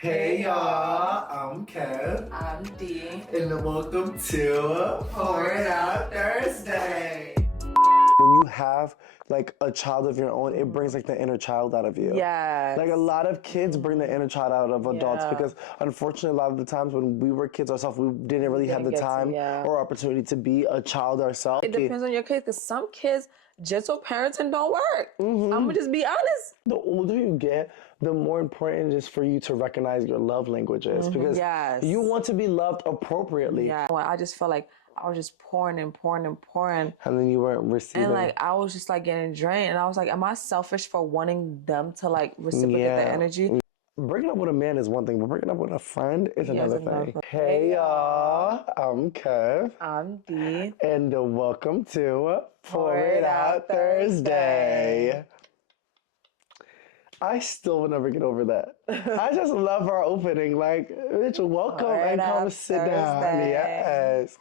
Hey y'all, I'm Kev. I'm Dee. And welcome to Pour It Out Thursday. When you have like a child of your own, it brings like the inner child out of you. Yes. Like a lot of kids bring the inner child out of adults because unfortunately a lot of the times when we were kids ourselves, we didn't really have the time or opportunity to be a child ourselves. It depends on your case because some kids gentle parenting don't work. I'm gonna just be honest. The older you get, the more important it is for you to recognize your love languages because you want to be loved appropriately. Yeah. I just felt like I was just pouring and pouring and pouring. And then you weren't receiving. And like I was just like getting drained. And I was like, am I selfish for wanting them to like reciprocate the energy? Breaking up with a man is one thing, but breaking up with a friend is another thing. Hey y'all, I'm Kev. I'm Dee. And welcome to Pour It Out Thursday. I still will never get over that. I just love our opening. Like, bitch, welcome and come sit down. Yes.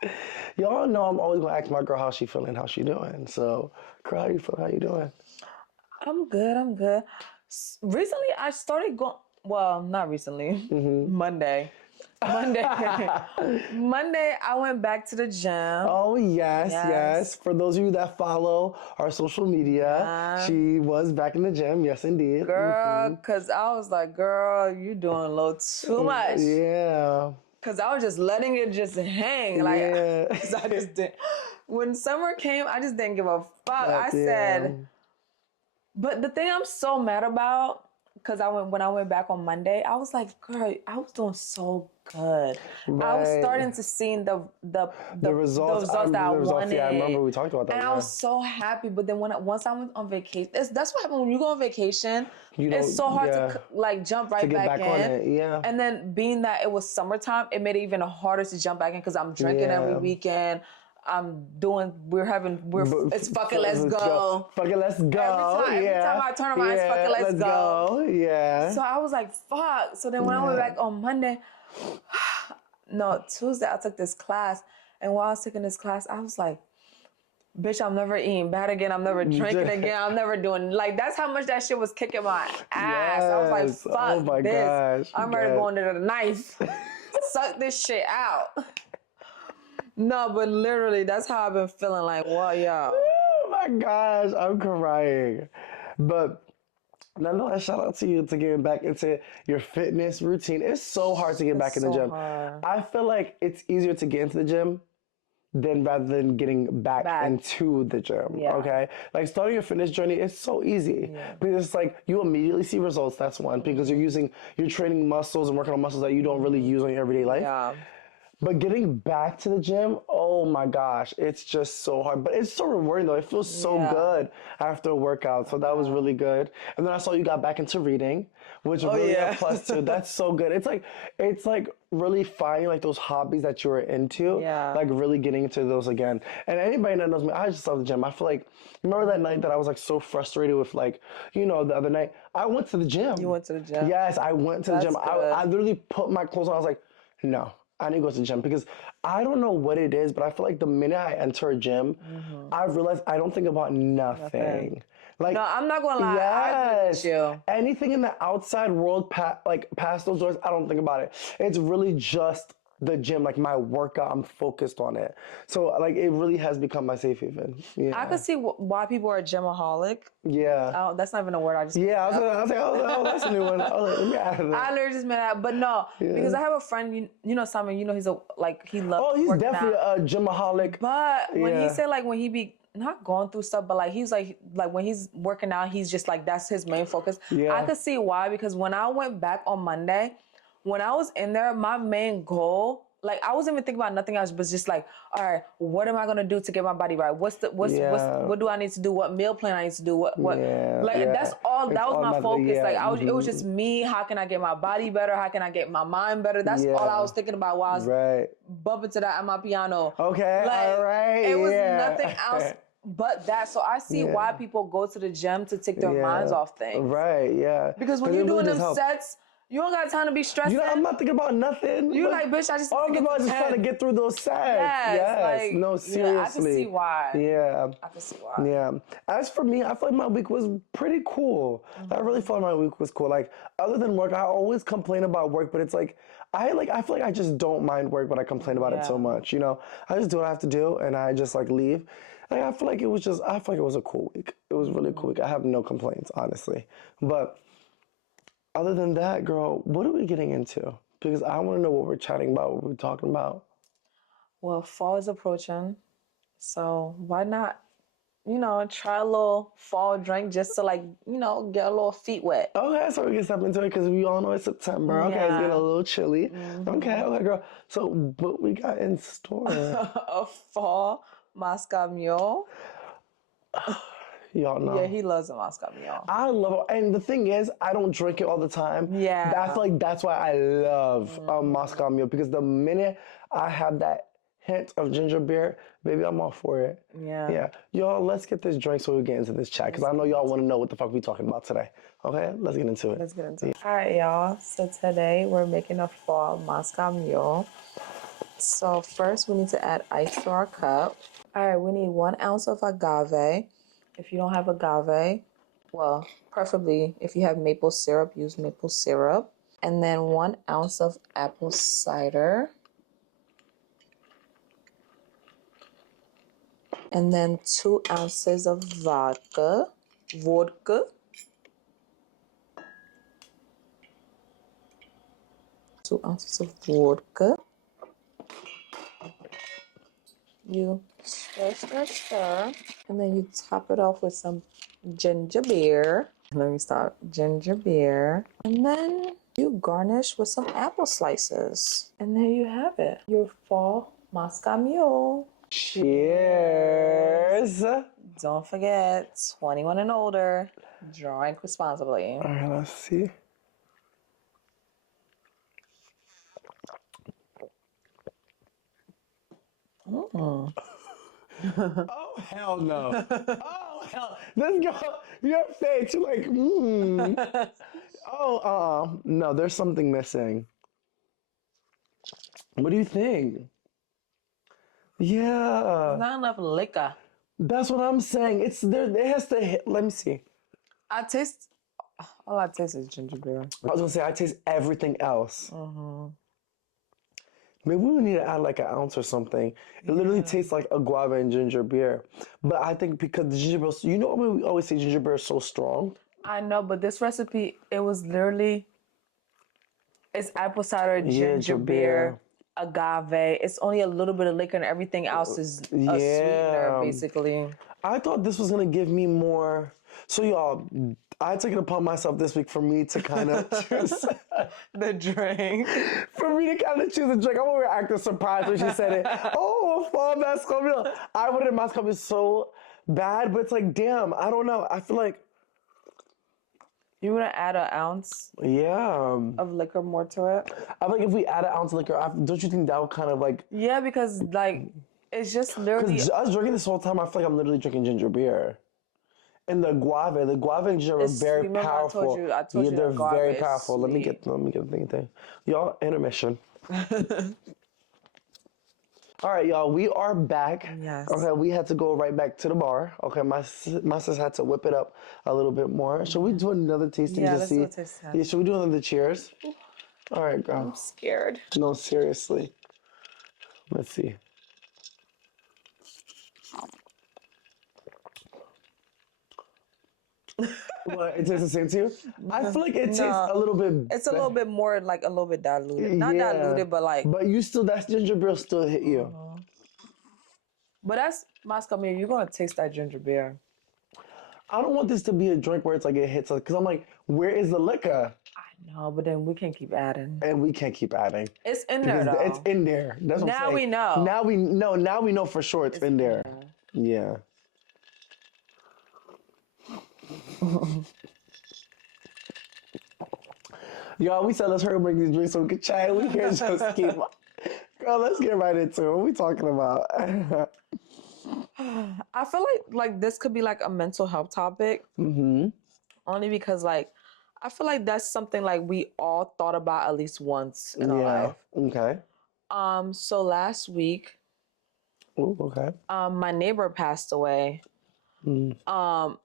Y'all know I'm always gonna ask my girl how she feeling, how she doing. So, girl, how you feel? How you doing? I'm good. Recently, I started going. Well, not recently. Monday, I went back to the gym. Oh, yes. For those of you that follow our social media, she was back in the gym. Yes, indeed. Girl, because I was like, girl, you doing a little too much. Yeah. Because I was just letting it just hang. Like, cause I just didn't. When summer came, I just didn't give a fuck. I said, but the thing I'm so mad about, because when I went back on Monday, I was like, girl, I was doing so good. I was starting to see the results that I wanted. Yeah, I remember we talked about that. And I was so happy. But then once I went on vacation, that's what happened when you go on vacation. It's so hard to like jump right back in. On it. Yeah. And then being that it was summertime, it made it even harder to jump back in because I'm drinking every weekend. It's fucking let's go. Fucking let's go. Every time I turn around, it's fucking let's go. Yeah. So I was like, fuck. So then when I went back on Tuesday, I took this class. And while I was taking this class, I was like, bitch, I'm never eating bad again. I'm never drinking again. I'm never doing, like, that's how much that shit was kicking my ass. I was like, fuck this. I'm ready to go under the knife. Suck this shit out. No, but literally, that's how I've been feeling. Like, what, y'all? Oh my gosh, I'm crying. But nonetheless, shout out to you to getting back into your fitness routine. It's so hard to get back in the gym. Hard. I feel like it's easier to get into the gym rather than getting back into the gym. Okay, like starting your fitness journey is so easy because it's like you immediately see results. That's one because you're training muscles and working on muscles that you don't really use on your everyday life. Yeah. But getting back to the gym, oh my gosh, it's just so hard. But it's so rewarding though. It feels so good after a workout. So that was really good. And then I saw you got back into reading, which was really a plus too. That's so good. It's like really finding like those hobbies that you were into. Like really getting into those again. And anybody that knows me, I just love the gym. I feel like, remember that night that I was like so frustrated with like, the other night, I went to the gym. You went to the gym? Yes, I went to the gym. I literally put my clothes on. I was like, no. I need to go to the gym because I don't know what it is, but I feel like the minute I enter a gym, I realize I don't think about nothing. Like, no, I'm not gonna lie. Yes. I agree with you. Anything in the outside world, past those doors, I don't think about it. It's really just the gym, like my workout, I'm focused on it. So like it really has become my safe haven. Yeah. I could see why people are gymaholic. Yeah. Oh, that's not even a word I just I was like, oh, that's a new one. I was like, let me add that. I literally just made that, but no, because I have a friend, you know Simon, he's he loves he's working definitely out. a gymaholic. But when he said like when he be not going through stuff, but like he's like when he's working out, he's just like that's his main focus. I could see why, because when I went back on Monday, when I was in there, my main goal, like I wasn't even thinking about nothing else, but just like, all right, what am I gonna do to get my body right? What do I need to do? What meal plan I need to do? That's all. That was my focus. Like it was just me. How can I get my body better? How can I get my mind better? That's all I was thinking about while I was bumping to that at my piano. Okay, like, all right. It was nothing else but that. So I see why people go to the gym to take their minds off things. Right. Yeah. Because when you're doing them sets, You don't got time to be stressing. You know, I'm not thinking about nothing. You like, bitch, I just all I'm about is just trying to get through those sets. Yes. Like, No, seriously. Yeah, I can see why. Yeah. I can see why. Yeah. As for me, I feel like my week was pretty cool. I really felt my week was cool. Like, other than work, I always complain about work, but it's like, I feel like I just don't mind work, but I complain about it so much, you know? I just do what I have to do, and I just, like, leave. Like, I feel like it was a cool week. It was really a cool week. I have no complaints, honestly. But other than that, girl, what are we getting into? Because I want to know what we're chatting about, what we're talking about. Well, fall is approaching, so why not, you know, try a little fall drink just to, like, you know, get a little feet wet. Okay, so we can step into it because we all know it's September. Okay, it's getting a little chilly. Okay, girl. So what we got in store? A fall Moscow Mule. Y'all know. Yeah, he loves a Moscow Mule. I love it. And the thing is, I don't drink it all the time. Yeah. I feel like that's why I love Moscow Mule, because the minute I have that hint of ginger beer, baby, I'm all for it. Yeah. Yeah. Y'all, let's get this drink so we get into this chat, because I know y'all want to know what the fuck we talking about today. Okay? Let's get into it. Let's get into it. All right, y'all. So today we're making a fall Moscow Mule. So first we need to add ice to our cup. All right, we need 1 ounce of agave. If you don't have agave, well, preferably if you have maple syrup, use maple syrup. And then 1 ounce of apple cider. And then 2 ounces of vodka. 2 ounces of vodka. You stir, and then you top it off with some ginger beer. Let me stop. Ginger beer. And then you garnish with some apple slices. And there you have it. Your fall Moscow Mule. Cheers. Don't forget, 21 and older. Drink responsibly. All right, let's see. Oh, hell no. Oh, hell. This girl, your face, you're like, no, there's something missing. What do you think? Yeah. Not enough liquor. That's what I'm saying. It's there. It has to hit. Let me see. All I taste is ginger beer. I was going to say, I taste everything else. Maybe we need to add like an ounce or something. It literally tastes like a guava and ginger beer. But I think because the ginger beer, you know when we always say ginger beer is so strong? I know, but this recipe, it was literally, it's apple cider, ginger beer, agave. It's only a little bit of liquor and everything else is a sweetener, basically. I thought this was going to give me more. So y'all, I took it upon myself this week for me to kind of choose the drink. For me to kind of choose a drink. I'm over here acting surprised when she said it. Oh, fall Moscow Mule. I wanted Moscow Mule so bad, but it's like, damn, I don't know. I feel like You want to add an ounce of liquor more to it? I think if we add an ounce of liquor, don't you think that would kind of like... Yeah, because like, it's just literally... Because I was drinking this whole time, I feel like I'm literally drinking ginger beer. And the guava and ginger are very powerful. I told you they're the very powerful. Sweet. Let me get the thing. Y'all, intermission. All right, y'all, we are back. Yes. Okay, we had to go right back to the bar. Okay, my sis had to whip it up a little bit more. Should we do another tasting to let's see? do a taste test. Yeah, should we do another cheers? All right, girl. I'm scared. No, seriously. Let's see. What, it tastes the same to you? I feel like it tastes a little bit... It's a little bit more, like a little bit diluted. Not diluted, but like... But you still, that ginger beer still hit you. But that's Moscow Mule. You're going to taste that ginger beer. I don't want this to be a drink where it's like it hits us. Because I'm like, where is the liquor? I know, but then we can't keep adding. And we can't keep adding. It's in there, though. It's in there. That's what I'm saying. We know. Now we know for sure it's in there. Yeah. Y'all, we said let's hurry and make these drinks so we can chat. We can't just keep... Girl, let's get right into it. What are we talking about? I feel like this could be like a mental health topic. Only because like I feel like that's something like we all thought about at least once in our life. Okay. So last week, Okay. my neighbor passed away. Um,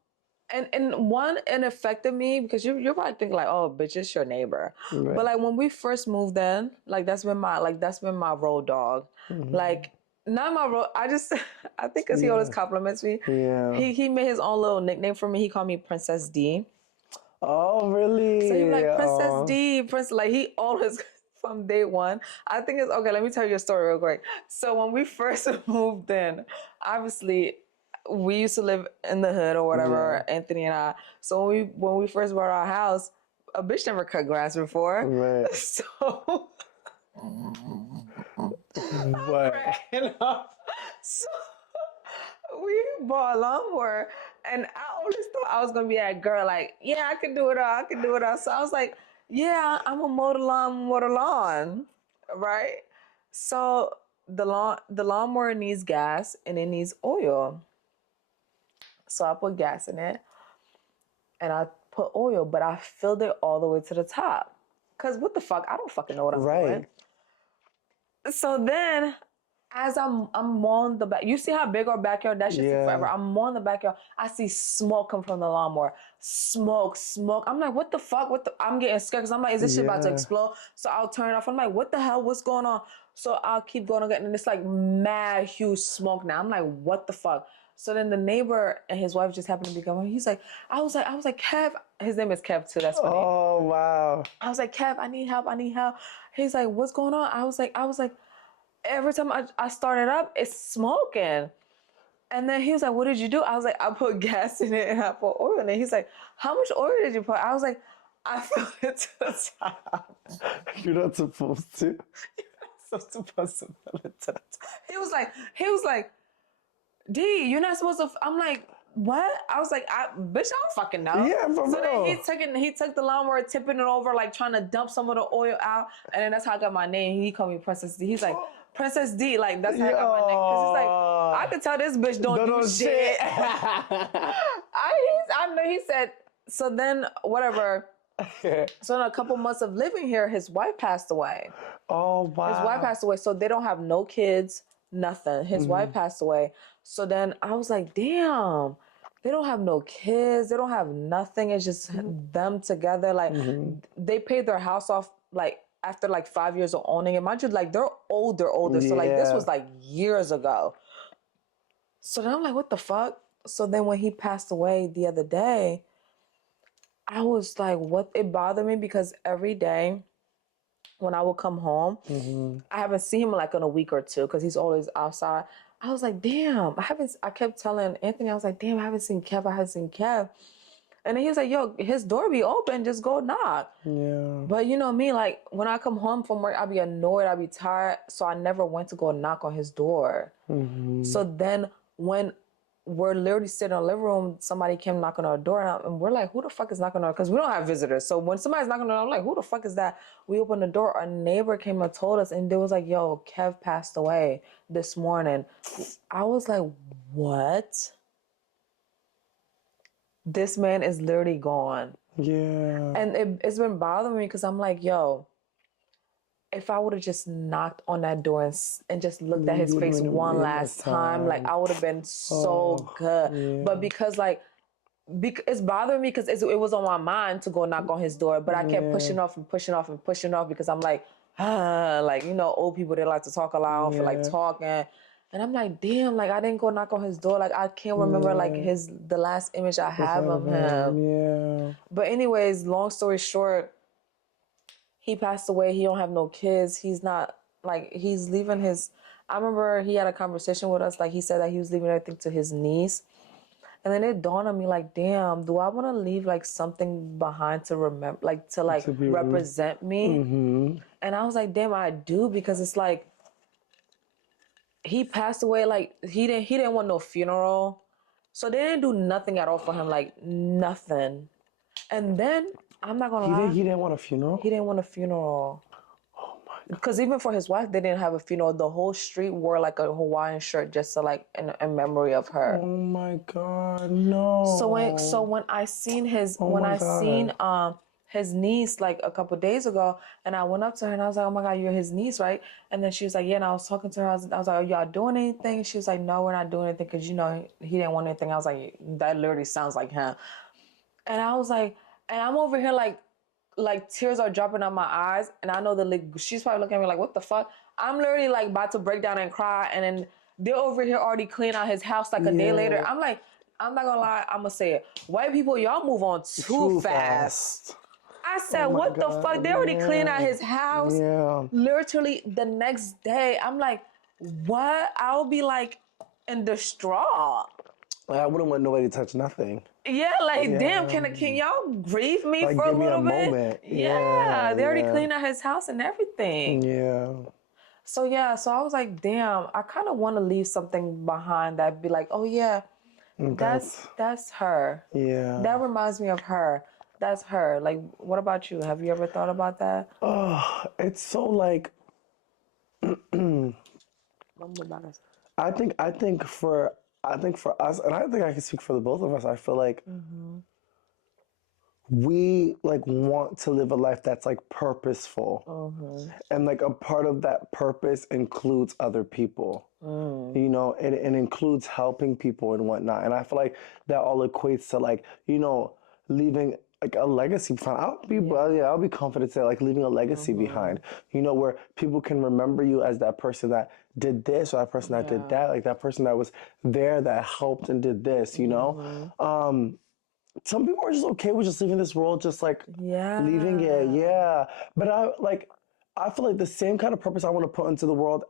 and one, it affected me because you're probably thinking like, oh, bitch, it's your neighbor. Right. But like when we first moved in, like that's been my road dog. Like not my road. I think because he always compliments me. Yeah. He made his own little nickname for me. He called me Princess D. Oh, really? So he was like Princess D, like he always from day one. I think it's okay. Let me tell you a story real quick. So when we first moved in, obviously we used to live in the hood or whatever, Anthony and I. So when we first bought our house, a bitch never cut grass before. Right. So What? So we bought a lawnmower, and I always thought I was gonna be that girl, like, yeah, I can do it all, I can do it all. So I was like, yeah, I'm a mow the lawn, right? So the lawnmower needs gas and it needs oil. So I put gas in it and I put oil, but I filled it all the way to the top. Cause what the fuck? I don't fucking know what I'm doing. So then as I'm mowing the back, you see how big our backyard, that shit's forever. I'm mowing the backyard. I see smoke come from the lawnmower. Smoke. I'm like, what the fuck? I'm getting scared because I'm like, is this shit about to explode? So I'll turn it off. I'm like, what the hell? What's going on? So I'll keep going again, and it's like mad huge smoke now. I'm like, what the fuck? So then the neighbor and his wife just happened to be coming. He's like, I was like, Kev. His name is Kev too. That's funny. Oh, wow. I was like, Kev, I need help. He's like, what's going on? I was like, every time I started up, it's smoking. And then he was like, what did you do? I was like, I put gas in it and I put oil in it. He's like, how much oil did you put? I was like, I filled it to the top. You're not supposed to. You're not supposed to fill it to the top. He was like, D, you're not supposed to. I'm like, what? I was like, bitch, I don't fucking know. Yeah, for real. So then he took the lawnmower, tipping it over, like trying to dump some of the oil out. And then that's how I got my name. He called me Princess D. He's like, Princess D, like that's how I got my name. Cause he's like, I could tell this bitch don't do shit. I know. He said. So then whatever. So in a couple months of living here, his wife passed away. Oh wow. His wife passed away, so they don't have no kids, nothing. His wife passed away. So then I was like, damn. They don't have no kids. They don't have nothing. It's just them together. Like they paid their house off like after like 5 years of owning it. Mind you, like they're older. So like this was like years ago. So then I'm like, what the fuck? So then when he passed away the other day, I was like, what? It bothered me because every day when I would come home, I haven't seen him like in a week or two because he's always outside. I was like, damn, I kept telling Anthony, I was like, damn, I haven't seen Kev. And then he was like, yo, his door be open, just go knock. Yeah. But you know me, like when I come home from work, I'll be annoyed, I'll be tired. So I never went to go knock on his door. So then when we're literally sitting in the living room, somebody came knocking on our door and we're like, who the fuck is knocking on our door? Because we don't have visitors. So when somebody's knocking on our door, I'm like, who the fuck is that? We opened the door, our neighbor came and told us, and they was like, yo, Kev passed away this morning. I was like, what? This man is literally gone. Yeah. And it's been bothering me because I'm like, yo, if I would have just knocked on that door and just looked at his face one last time, like I would have been so good. Yeah. But because like, it's bothering me because it was on my mind to go knock on his door, but I kept pushing off because I'm like, like, you know, old people, they like to talk a lot. I don't feel like talking. And I'm like, damn, like I didn't go knock on his door. Like I can't remember like the last image I have of him. Yeah. But anyways, long story short, he passed away. He don't have no kids. He's not like he's leaving his. I remember he had a conversation with us. Like he said that he was leaving everything to his niece. And then it dawned on me like, damn, do I want to leave like something behind to remember, like to represent me? And I was like, damn, I do, because it's like he passed away. Like he didn't want no funeral, so they didn't do nothing at all for him, like nothing. And then I'm not gonna lie, he didn't want a funeral. He didn't want a funeral. Because even for his wife, they didn't have a funeral. The whole street wore like a Hawaiian shirt just to like in memory of her. Oh my God, no. So when I seen his his niece like a couple days ago, and I went up to her and I was like, "Oh my God, you're his niece, right?" And then she was like, "Yeah." And I was talking to her. I was like, "Are y'all doing anything?" She was like, "No, we're not doing anything because he didn't want anything." I was like, "That literally sounds like him." And I was like, and I'm over here like tears are dropping out my eyes, and I know she's probably looking at me like, "What the fuck?" I'm literally like about to break down and cry, and then they're over here already cleaning out his house like a day later. I'm like, I'm not gonna lie, I'm gonna say it. White people, y'all move on too fast. I said, what the fuck? They already cleaned out his house. Yeah. Literally the next day. I'm like, what? I'll be like in distraught. I wouldn't want nobody to touch nothing. Yeah, like damn, can y'all grieve me Like, for a give me little a bit? moment. Yeah, they already cleaned out his house and everything. Yeah. So yeah, so I was like, damn, I kind of want to leave something behind that be like, oh yeah, that's her. Yeah. That reminds me of her. That's her. Like, what about you? Have you ever thought about that? Oh, it's so like I think for us, and I think I can speak for the both of us, I feel like we like want to live a life that's like purposeful. And like a part of that purpose includes other people. You know, it includes helping people and whatnot. And I feel like that all equates to like, you know, leaving like a legacy behind. I'll be confident to say like leaving a legacy behind, you know, where people can remember you as that person that did this or that person that did that, like that person that was there that helped and did this, you know? Some people are just okay with just leaving this world, just like leaving it. Yeah. But I feel like the same kind of purpose I want to put into the world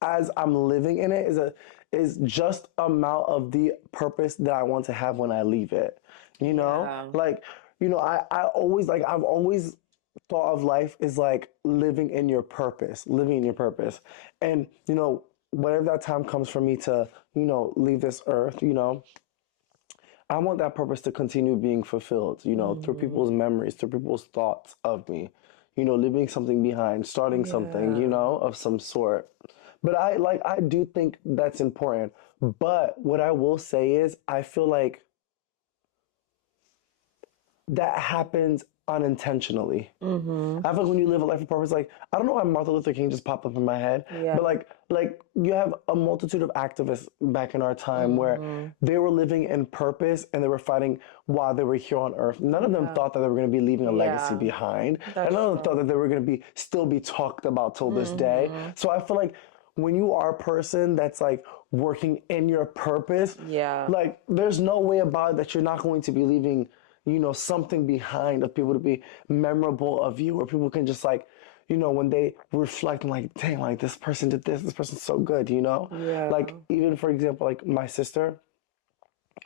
as I'm living in it is just amount of the purpose that I want to have when I leave it. You know? Like, you know, I've always thought of life is like living in your purpose. And, you know, whenever that time comes for me to, you know, leave this earth, you know, I want that purpose to continue being fulfilled, you know, through people's memories, through people's thoughts of me, you know, leaving something behind, starting something, you know, of some sort. But I do think that's important. But what I will say is I feel like that happens unintentionally. I feel like when you live a life of purpose, like I don't know why Martin Luther King just popped up in my head, but like you have a multitude of activists back in our time where they were living in purpose and they were fighting while they were here on earth. None of them thought that they were going to be leaving a legacy behind. And none of them thought that they were going to still be talked about till this day. So I feel like when you are a person that's like working in your purpose, like there's no way about it that you're not going to be leaving, you know, something behind of people to be memorable of you, where people can just like, you know, when they reflect and like, dang, like this person did this person's so good, you know? Like even for example, like my sister,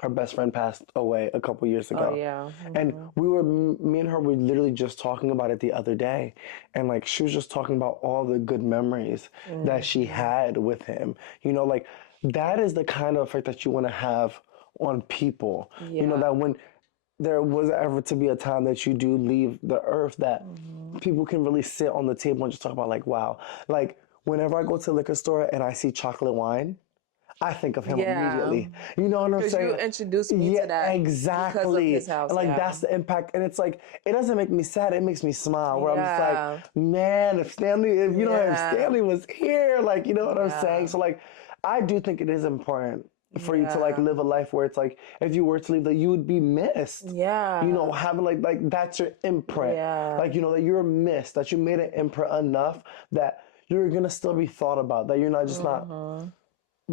her best friend passed away a couple years ago. And me and her were literally just talking about it the other day. And like, she was just talking about all the good memories that she had with him. You know, like that is the kind of effect that you want to have on people. You know, that when there was ever to be a time that you do leave the earth, that people can really sit on the table and just talk about like, wow. Like whenever I go to the liquor store and I see chocolate wine, I think of him immediately. You know what I'm saying? You introduced me to that. Exactly. Because of his house. And like that's the impact. And it's like, it doesn't make me sad, it makes me smile. Where I'm just like, man, if Stanley was here, like, you know what I'm saying? So like, I do think it is important for you to like live a life where it's like, if you were to leave, that you would be missed. You know, having like that's your imprint. Like, you know, that you're missed, that you made an imprint enough that you're gonna still be thought about, that you're not just not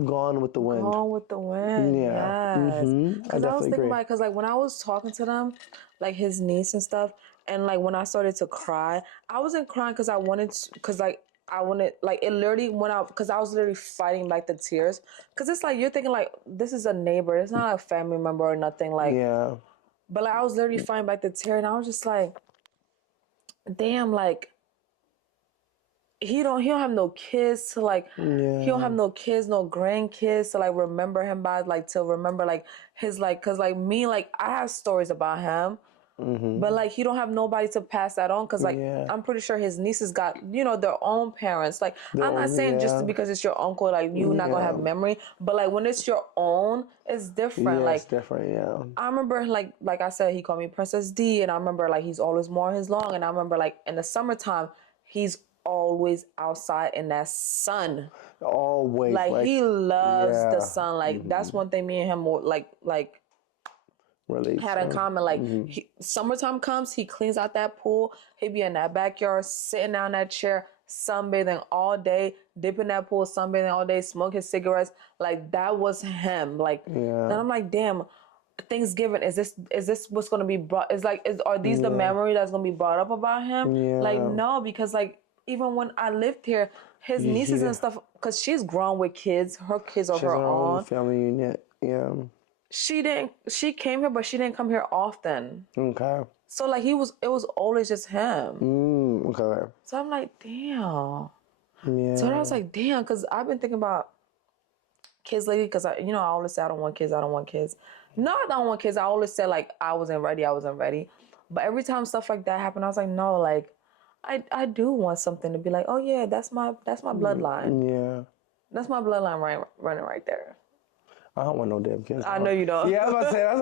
gone with the wind. Gone with the wind. Because I was thinking about it, because like when I was talking to them, like his niece and stuff, and like when I started to cry, I wasn't crying because I wanted to, because like I wanted, like it literally went out, because I was literally fighting like the tears, because it's like you're thinking like this is a neighbor, it's not a family member or nothing, like but like I was literally fighting back the tear, and I was just like, damn, like he don't have no kids to like he don't have no kids, no grandkids to like remember him by, like to remember like his, like, because like me, like I have stories about him, But like he don't have nobody to pass that on because like I'm pretty sure his nieces got their own parents. Like I'm not saying just because it's your uncle like you not gonna have memory, but like when it's your own, it's different. Yeah, like it's different. Yeah. I remember like I said, he called me Princess D, and I remember like he's always mowing his lawn, and I remember like in the summertime he's always outside in that sun. Always. Like he loves the sun. Like that's one thing me and him like really had in common. Like summertime comes, he cleans out that pool. He be in that backyard, sitting down in that chair, sunbathing all day, dipping that pool, sunbathing all day, smoking his cigarettes. Like that was him. Like then I'm like, damn. Thanksgiving, is this what's gonna be brought? Are these the memory that's gonna be brought up about him? Yeah. Like no, because like even when I lived here, his nieces and stuff, because she's grown with kids, her kids are her own family unit. Yeah. She came here, but she didn't come here often. Okay. So like it was always just him. Okay. So I'm like, damn. Yeah. So I was like, damn, because I've been thinking about kids lately, because I always say I don't want kids. No, I don't want kids. I always said like I wasn't ready. But every time stuff like that happened, I was like, no, like I do want something to be like, oh yeah, that's my bloodline. Yeah. That's my bloodline running right there. I don't want no damn kids. I know you don't. Yeah, I was about to say. I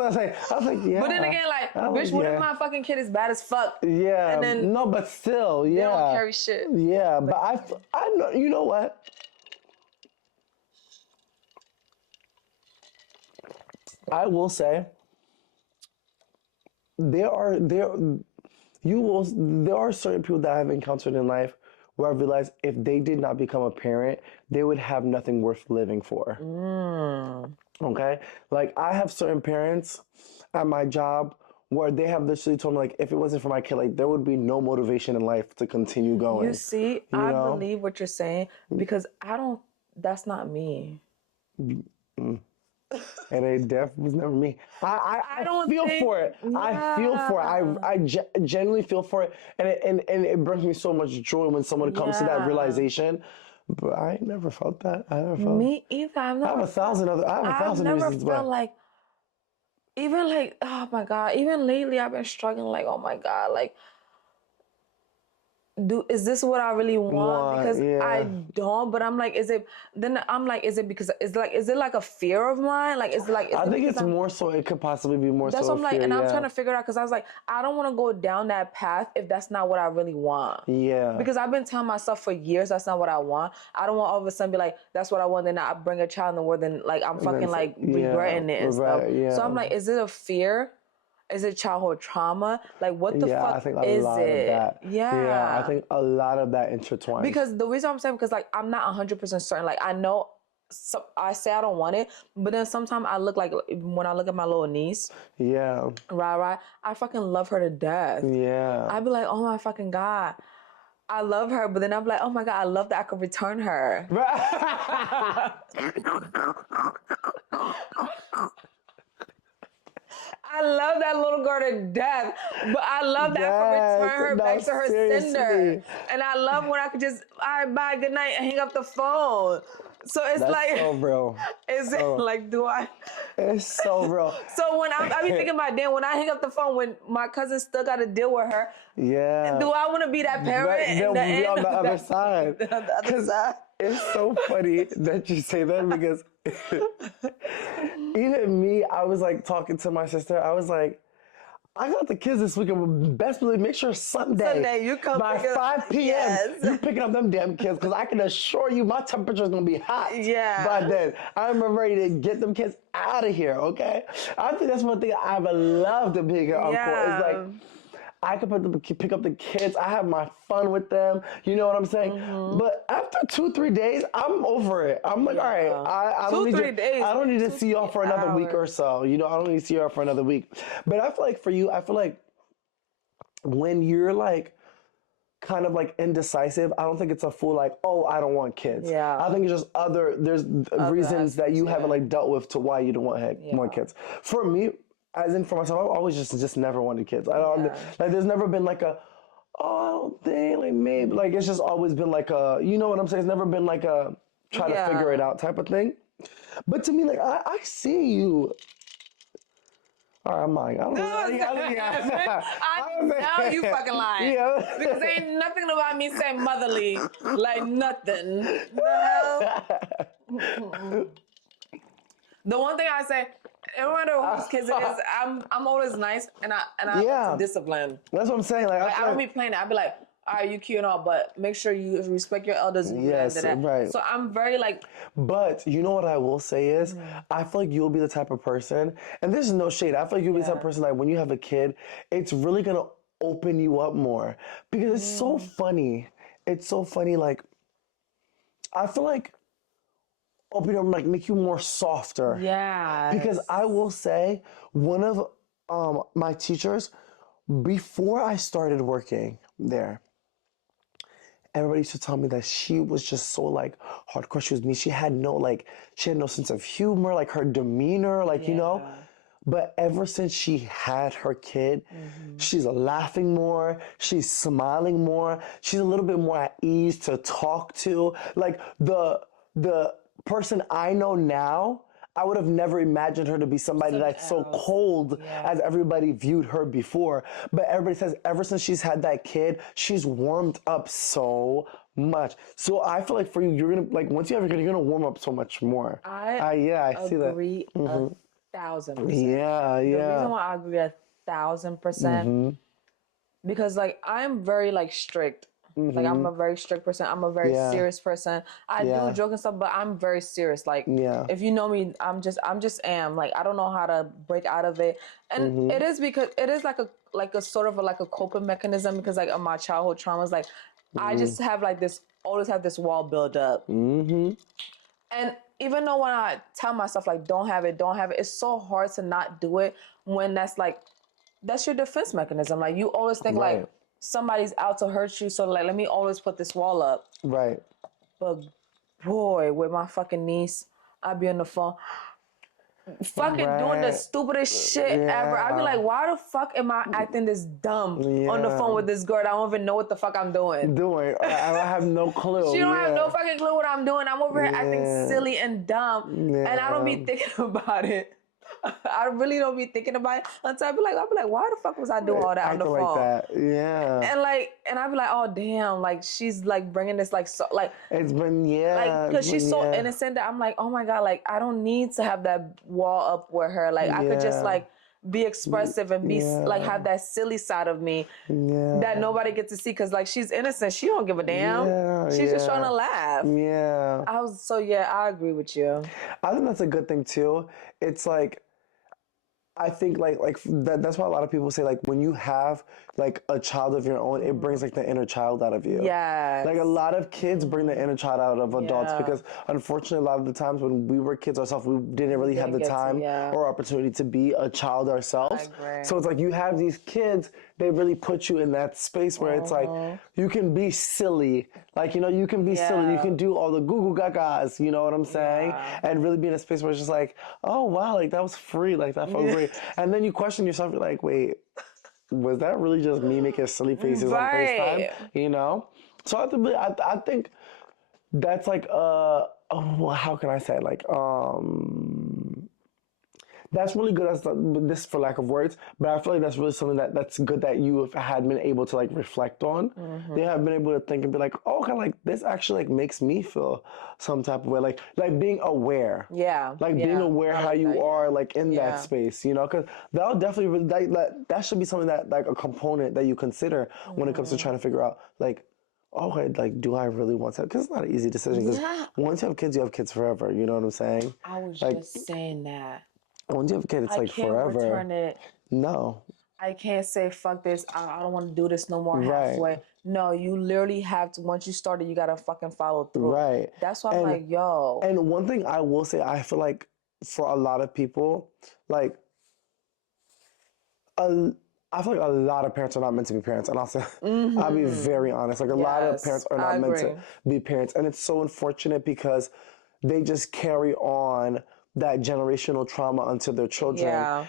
was like, yeah. But then again, like, bitch, what if my fucking kid is bad as fuck? Yeah. And then no, but still, yeah. They don't carry shit. Yeah, but I know. You know what? I will say there are certain people that I've encountered in life where I realized if they did not become a parent, they would have nothing worth living for. Okay? Like I have certain parents at my job where they have literally told me like if it wasn't for my kid, like there would be no motivation in life to continue going. You see, I believe what you're saying because that's not me. And it definitely was never me. I don't feel for it. Yeah. I feel for it. I genuinely feel for it, and it brings me so much joy when someone comes to that realization. But I never felt that. I never felt me either. I have a thousand reasons. Felt like, even like, oh my God, even lately I've been struggling. Like, oh my God, like. Is this what I really want? Because I don't, but I'm like, is it because is it like a fear of mine? Like, I think it's more so, it could possibly be more so. That's what I'm like, fear, and I'm trying to figure it out because I was like, I don't want to go down that path if that's not what I really want. Yeah. Because I've been telling myself for years that's not what I want. I don't want all of a sudden be like, that's what I want, then I bring a child in the world, and like I'm fucking like regretting it and stuff. Yeah. So I'm like, is it a fear? Is it childhood trauma? Like, what the fuck I think is lot it? Of that. Yeah, I think a lot of that intertwines. Because the reason I'm saying, because like I'm not 100% certain. Like I know, I say I don't want it, but then sometimes I look like when I look at my little niece. Yeah. Right. I fucking love her to death. Yeah. I'd be like, oh my fucking God. I love her, but then I'm like, oh my God, I love that I could return her. I love that little girl to death, but I love that I can return her back to her sender. And I love when I could just, all right, bye, good night, and hang up the phone. So it's that's like, so real. Is it like, do I? It's so real. So when I be thinking about then when I hang up the phone, when my cousin still got to deal with her. Yeah. Do I want to be that parent? They'll be on the other side. The other side. It's so funny that you say that because even me, I was like talking to my sister. I was like, I got the kids this weekend. Best believe, make sure Sunday you come by 5 p.m. Yes. You picking up them damn kids because I can assure you my temperature is gonna be hot. Yeah. By then, I'm ready to get them kids out of here. Okay. I think that's one thing I've loved of being an uncle is like. I could pick up the kids. I have my fun with them. You know what I'm saying? Mm-hmm. But after 2-3 days, I'm over it. I'm like, all right, I don't need to see y'all for another week or so. You know, I don't need to see y'all for another week. But I feel like for you, when you're like kind of like indecisive, I don't think it's a full like, oh, I don't want kids. Yeah. I think it's just there's reasons that you haven't like dealt with to why you don't want kids. For me, as in for myself, I've always just never wanted kids. I don't like. There's never been like I don't think like maybe like it's just always been like a, you know what I'm saying? It's never been like a try to figure it out type of thing. But to me, like I see you All right, I'm lying. I don't know. I know you fucking lying. Yeah. Because ain't nothing about me saying motherly. Like nothing. The hell? The one thing I say, no matter whose kids it is, I'm always nice and I like to discipline. That's what I'm saying. Like I don't be playing it. I be like, all right, you cute and all, but make sure you respect your elders. And yes, that. right. So I'm very like. But you know what I will say is, I feel like you'll be the type of person, and this is no shade. I feel like you'll be the type of person like when you have a kid, it's really gonna open you up more because it's so funny. It's so funny. Like I feel like open up, like make you more softer. Yeah. Because I will say, one of my teachers, before I started working there, everybody used to tell me that she was just so like hardcore. She was me. She had no sense of humor, like her demeanor, like you know. But ever since she had her kid, she's laughing more, she's smiling more, she's a little bit more at ease to talk to. Like the person I know now, I would have never imagined her to be somebody that's so cold as everybody viewed her before. But everybody says ever since she's had that kid, she's warmed up so much. So I feel like for you, you're gonna like once you have a kid, you're gonna warm up so much more. I see that. Agree 1,000%. Yeah, The reason why I agree 1,000% because like I'm very like strict. Like I'm a very strict person. I'm a very serious person. I do joke and stuff, but I'm very serious. Like if you know me, I'm just am. Like I don't know how to break out of it. And it is because it is like a sort of like a coping mechanism because like of my childhood traumas, like I just have like this always have this wall build up. And even though when I tell myself like don't have it, it's so hard to not do it when that's your defense mechanism. Like you always think like somebody's out to hurt you, so like let me always put this wall up. Right. But boy, with my fucking niece, I'd be on the phone fucking doing the stupidest shit ever. I'd be like, why the fuck am I acting this dumb on the phone with this girl? I don't even know what the fuck I'm doing. I have no clue. She don't have no fucking clue what I'm doing. I'm over here acting silly and dumb, and I don't be thinking about it. I really don't be thinking about it until I'll be like, why the fuck was I doing all that on the phone? Like that. Yeah. And I'd be like, oh damn, like she's like bringing this like so like it's been like because she's so innocent that I'm like, oh my god, like I don't need to have that wall up with her. Like I could just like be expressive and be like have that silly side of me that nobody gets to see because like she's innocent. She don't give a damn. She's just trying to laugh. Yeah. I agree with you. I think that's a good thing too. It's like I think like that's why a lot of people say like when you have like a child of your own, it brings like the inner child out of you. Yeah. Like a lot of kids bring the inner child out of adults because unfortunately a lot of the times when we were kids ourselves, we didn't really have the time or opportunity to be a child ourselves. So it's like you have these kids, they really put you in that space where it's like you can be silly. Like, you know, you can be silly. You can do all the goo goo gagas, you know what I'm saying? And really be in a space where it's just like, oh wow, like that was free, like that felt great. And then you question yourself, you're like, wait, was that really just me making silly faces on FaceTime? You know? So I think that's like how can I say it? Like that's really good as this for lack of words, but I feel like that's really something that's good that you had been able to like reflect on. You have been able to think and be like, oh, okay, like this actually like makes me feel some type of way, like being aware. Like being aware how you are like in that space, you know, because that'll definitely that should be something that like a component that you consider when it comes to trying to figure out like, okay, like, do I really want to? Because it's not an easy decision. Because once you have kids forever. You know what I'm saying? I was like, just saying that. Once you have a kid, it's like forever. I can't return it. No. I can't say, fuck this, I don't want to do this no more halfway. No, you literally have to, once you started, you got to fucking follow through. That's why I'm like, yo. And one thing I will say, I feel like for a lot of people, like, I feel like a lot of parents are not meant to be parents. And I'll be very honest. Like, a lot of parents are not meant to be parents. And it's so unfortunate because they just carry on that generational trauma onto their children,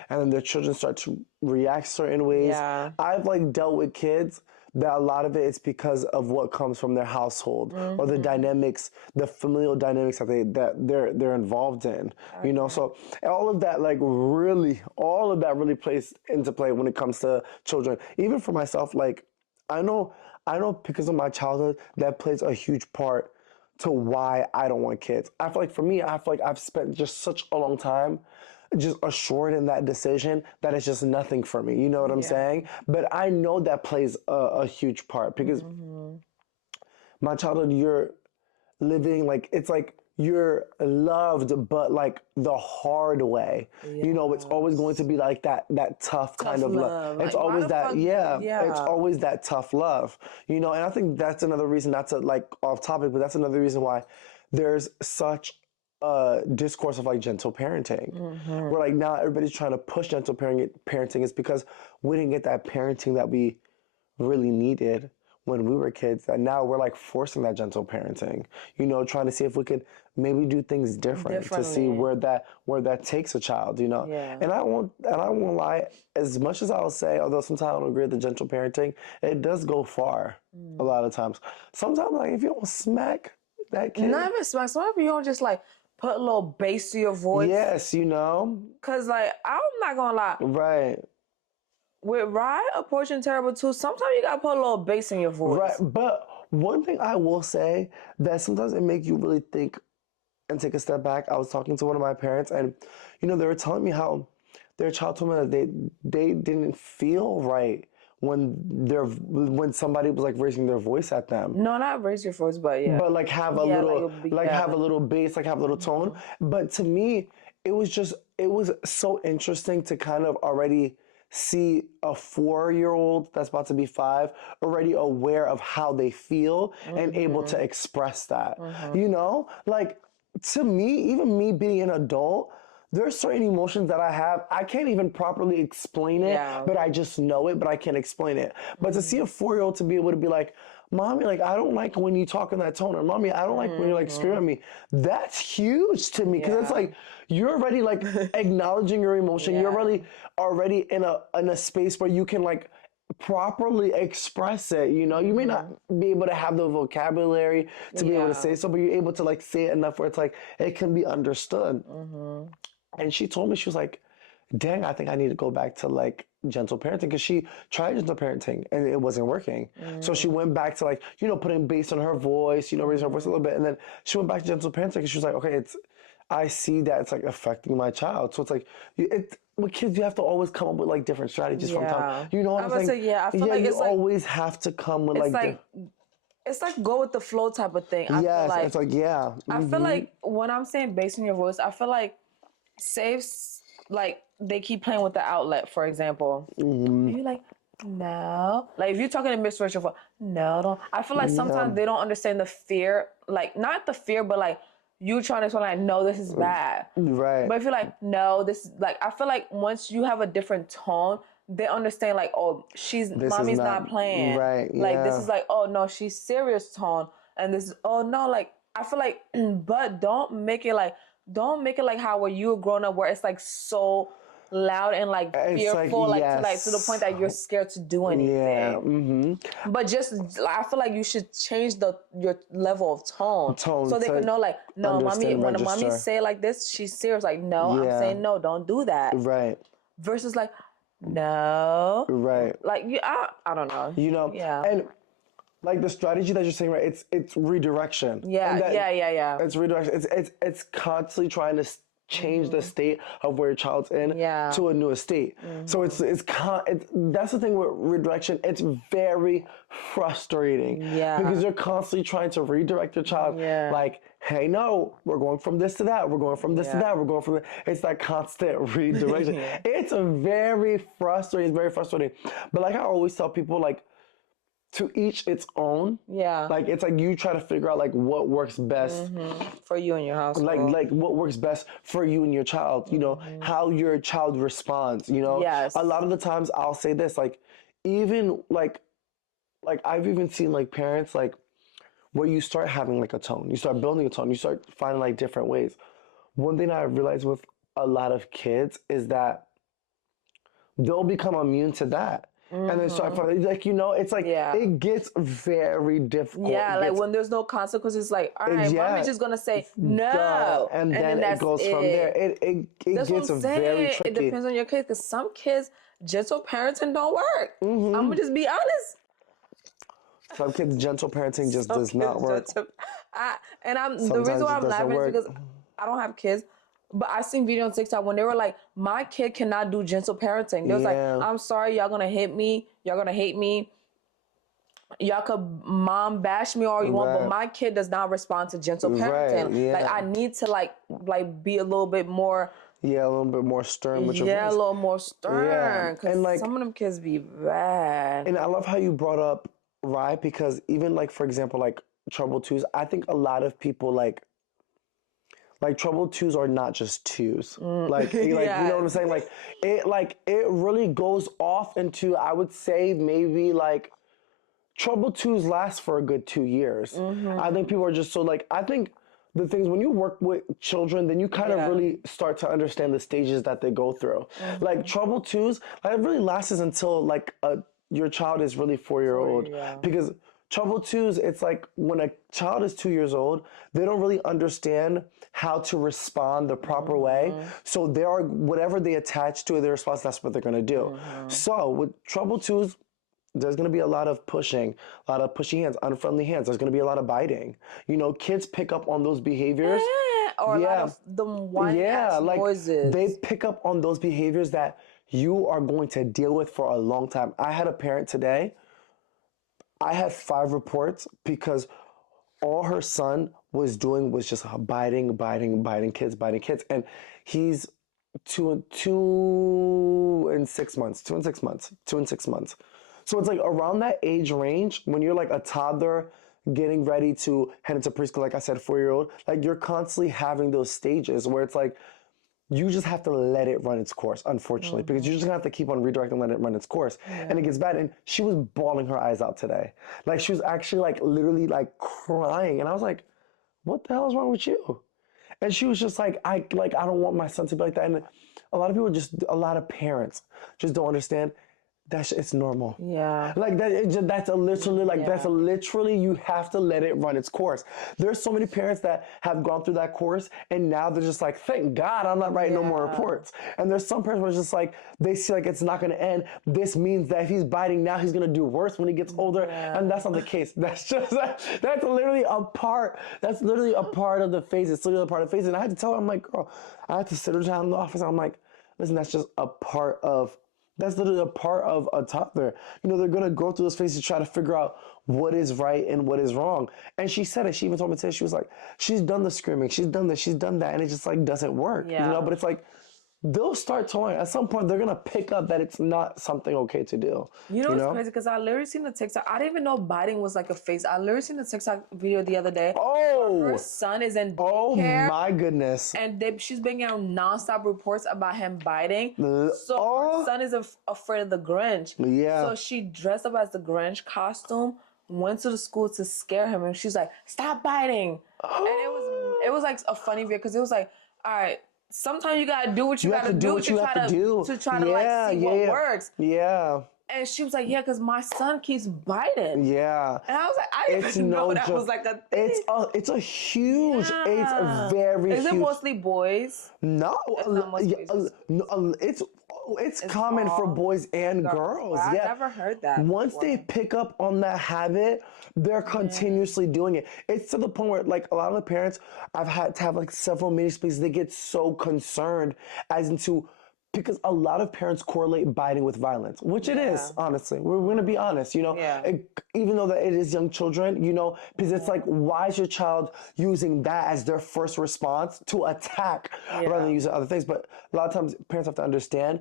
and then their children start to react certain ways. I've like dealt with kids that a lot of it is because of what comes from their household or the dynamics, the familial dynamics they're involved in. You know, so all of that really plays into play when it comes to children. Even for myself, like I know because of my childhood that plays a huge part to why I don't want kids. I feel like for me, I feel like I've spent just such a long time just assured in that decision that it's just nothing for me. You know what I'm saying? But I know that plays a huge part because my childhood, you're living like, it's like you're loved, but like the hard way. You know, it's always going to be like that tough kind of love. It's Like, always that, it's yeah. always that tough love. You know, and I think that's another reason, not to like off topic, but that's another reason why there's such a discourse of like gentle parenting. Where like now everybody's trying to push gentle parenting is because we didn't get that parenting that we really needed when we were kids, that now we're like forcing that gentle parenting, you know, trying to see if we could maybe do things different to see where that takes a child, you know. And I won't lie, as much as I'll say, although sometimes I don't agree with the gentle parenting, it does go far a lot of times. Sometimes like if you don't smack that kid. Not even smack. Sometimes you don't just like put a little bass to your voice. Yes, you know. Cause like I'm not gonna lie. Right. With Rye approaching terrible too, sometimes you gotta put a little bass in your voice. Right, but one thing I will say that sometimes it makes you really think and take a step back. I was talking to one of my parents, and you know they were telling me how their child told me that they didn't feel right when somebody was like raising their voice at them. No, not raise your voice, but yeah. But like have a little have a little bass, like have a little tone. But to me, it was so interesting to kind of already see a 4-year-old that's about to be 5 already aware of how they feel and able to express that. You know, like to me, even me being an adult, there's certain emotions that I have. I can't even properly explain it, but I just know it, but I can't explain it. But to see a 4-year-old to be able to be like, Mommy, like, I don't like when you talk in that tone, or Mommy, I don't like when you're like screaming at me. That's huge to me, because it's like, you're already like acknowledging your emotion. You're already in a space where you can like properly express it. You know, you may not be able to have the vocabulary to be able to say so, but you're able to like say it enough where it's like, it can be understood. And she told me, she was like, dang, I think I need to go back to like gentle parenting, because she tried gentle parenting and it wasn't working. So she went back to like, you know, putting bass on her voice, you know, raising her voice a little bit. And then she went back to gentle parenting because she was like, okay, I see that it's like affecting my child. So it's like, with kids, you have to always come up with like different strategies from time. You know what I'm saying? I feel like you it's like, always have to come with it's like go with the flow type of thing. I feel like, it's like, I feel like when I'm saying bass in your voice, I feel like saves, like they keep playing with the outlet, for example. You're like, no. Like if you're talking in mixed racial, no, don't. I feel like sometimes they don't understand the fear, like not the fear, but like you trying to explain like, no, this is bad. Right. But if you're like, no, this is like, I feel like once you have a different tone, they understand like, oh, mommy's not playing. Right. Like this is like, oh no, she's serious tone. And this is, oh no, like I feel like, but don't make it like how when you were growing up where it's like so loud and like fearful, like to the point that you're scared to do anything. But just, I feel like you should change your level of tone so they can know like, no, mommy, when a mommy say like this, she's serious. Like, no, I'm saying no, don't do that. Right. Versus like, no. Right. Like, I don't know. You know. Yeah. And like the strategy that you're saying, right? It's redirection. Yeah. It's redirection. It's constantly trying to change the state of where your child's in to a newer state. So it's that's the thing with redirection. It's very frustrating because you're constantly trying to redirect your child. Like, hey, no, we're going from this to that. We're going from this to that. We're going from it's that constant redirection. It's very frustrating. It's very frustrating. But like I always tell people, like, to each its own. Yeah. Like it's like you try to figure out like what works best for you and your household. Like what works best for you and your child, you know, how your child responds, you know. Yes. A lot of the times I'll say this, like even like I've even seen like parents like where you start having like a tone, you start building a tone, you start finding like different ways. One thing I realized with a lot of kids is that they'll become immune to that. and then start from like, it's like it gets very difficult. Yeah, like when there's no consequences, like, all right, mommy's just gonna say no, and then it goes from there. It that's gets what I'm very saying. tricky. It depends on your kids, because some kids, gentle parenting don't work. I'm gonna just be honest. Some kids, gentle parenting just does not work. The reason why I'm laughing is because I don't have kids, but I seen video on TikTok when they were like, my kid cannot do gentle parenting. They was like, I'm sorry, y'all gonna hit me, y'all gonna hate me, y'all could mom bash me all you want, but my kid does not respond to gentle parenting. Like I need to like be a little bit more. Yeah, a little bit more stern with your voice. Yeah, a little more stern. Because like, some of them kids be bad. And I love how you brought up Rye, because even like, for example, like trouble twos, I think a lot of people like trouble twos are not just twos. Like you know what I'm saying? Like it really goes off into, I would say maybe like trouble twos last for a good 2 years. I think people are just so like, I think the things when you work with children, then you kind of really start to understand the stages that they go through. Like trouble twos, like it really lasts until like your child is really 4-year-old. Because trouble twos, it's like when a child is 2 years old, they don't really understand how to respond the proper way. So they are, whatever they attach to their response, that's what they're gonna do. So with trouble twos, there's going to be a lot of pushing, a lot of pushy hands, unfriendly hands. There's going to be a lot of biting. You know, kids pick up on those behaviors. Or a lot of the whine-ass noises. They pick up on those behaviors that you are going to deal with for a long time. I had a parent today. I had 5 reports because all her son was doing was just biting kids. And he's 2 and 6 months. So it's like around that age range when you're like a toddler getting ready to head into preschool, like I said, 4-year-old, like you're constantly having those stages where it's like, you just have to let it run its course, unfortunately, because you're just gonna have to keep on redirecting, let it run its course. And it gets bad. And she was bawling her eyes out today. Like she was actually like literally like crying. And I was like, what the hell is wrong with you? And she was just like, I don't want my son to be like that. And a lot of parents just don't understand. It's normal. Yeah. Like that's literally you have to let it run its course. There's so many parents that have gone through that course and now they're just like, thank God I'm not writing no more reports. And there's some parents who are just like, they see like it's not gonna end. This means that if he's biting now, he's gonna do worse when he gets older. And that's not the case. That's literally a part of the phase. It's literally a part of the phase. And I had to tell her, I'm like, girl, I had to sit her down in the office. I'm like, listen, that's literally a part of a toddler. You know, they're going to go through those phases to try to figure out what is right and what is wrong. And she said it. She even told me today, she was like, she's done the screaming. She's done this. She's done that. And it just like doesn't work, you know? But it's like, they'll start toying. At some point, they're going to pick up that it's not something okay to do. You know what's crazy? Because I literally seen the TikTok. I didn't even know biting was like a phase. I literally seen the TikTok video the other day. Oh! Her son is in daycare. Oh my goodness. And she's been getting nonstop reports about him biting. So her son is afraid of the Grinch. Yeah. So she dressed up as the Grinch costume, went to the school to scare him. And she's like, stop biting. And it was like a funny video because it was like, all right, sometimes you gotta do what you gotta do to try to like see what works. Yeah. And she was like, yeah, because my son keeps biting. Yeah. And I was like, I didn't even know that was like a thing. It's a huge, it's very huge. Is it mostly boys? No. It's common for boys and girls. I never heard that. Once they pick up on that habit, they're continuously doing it. It's to the point where like a lot of the parents, I've had to have like several meeting spaces, they get so concerned because a lot of parents correlate biting with violence, which it is, honestly. We're going to be honest, you know, even though that it is young children, you know, because it's like, why is your child using that as their first response to attack rather than using other things? But a lot of times parents have to understand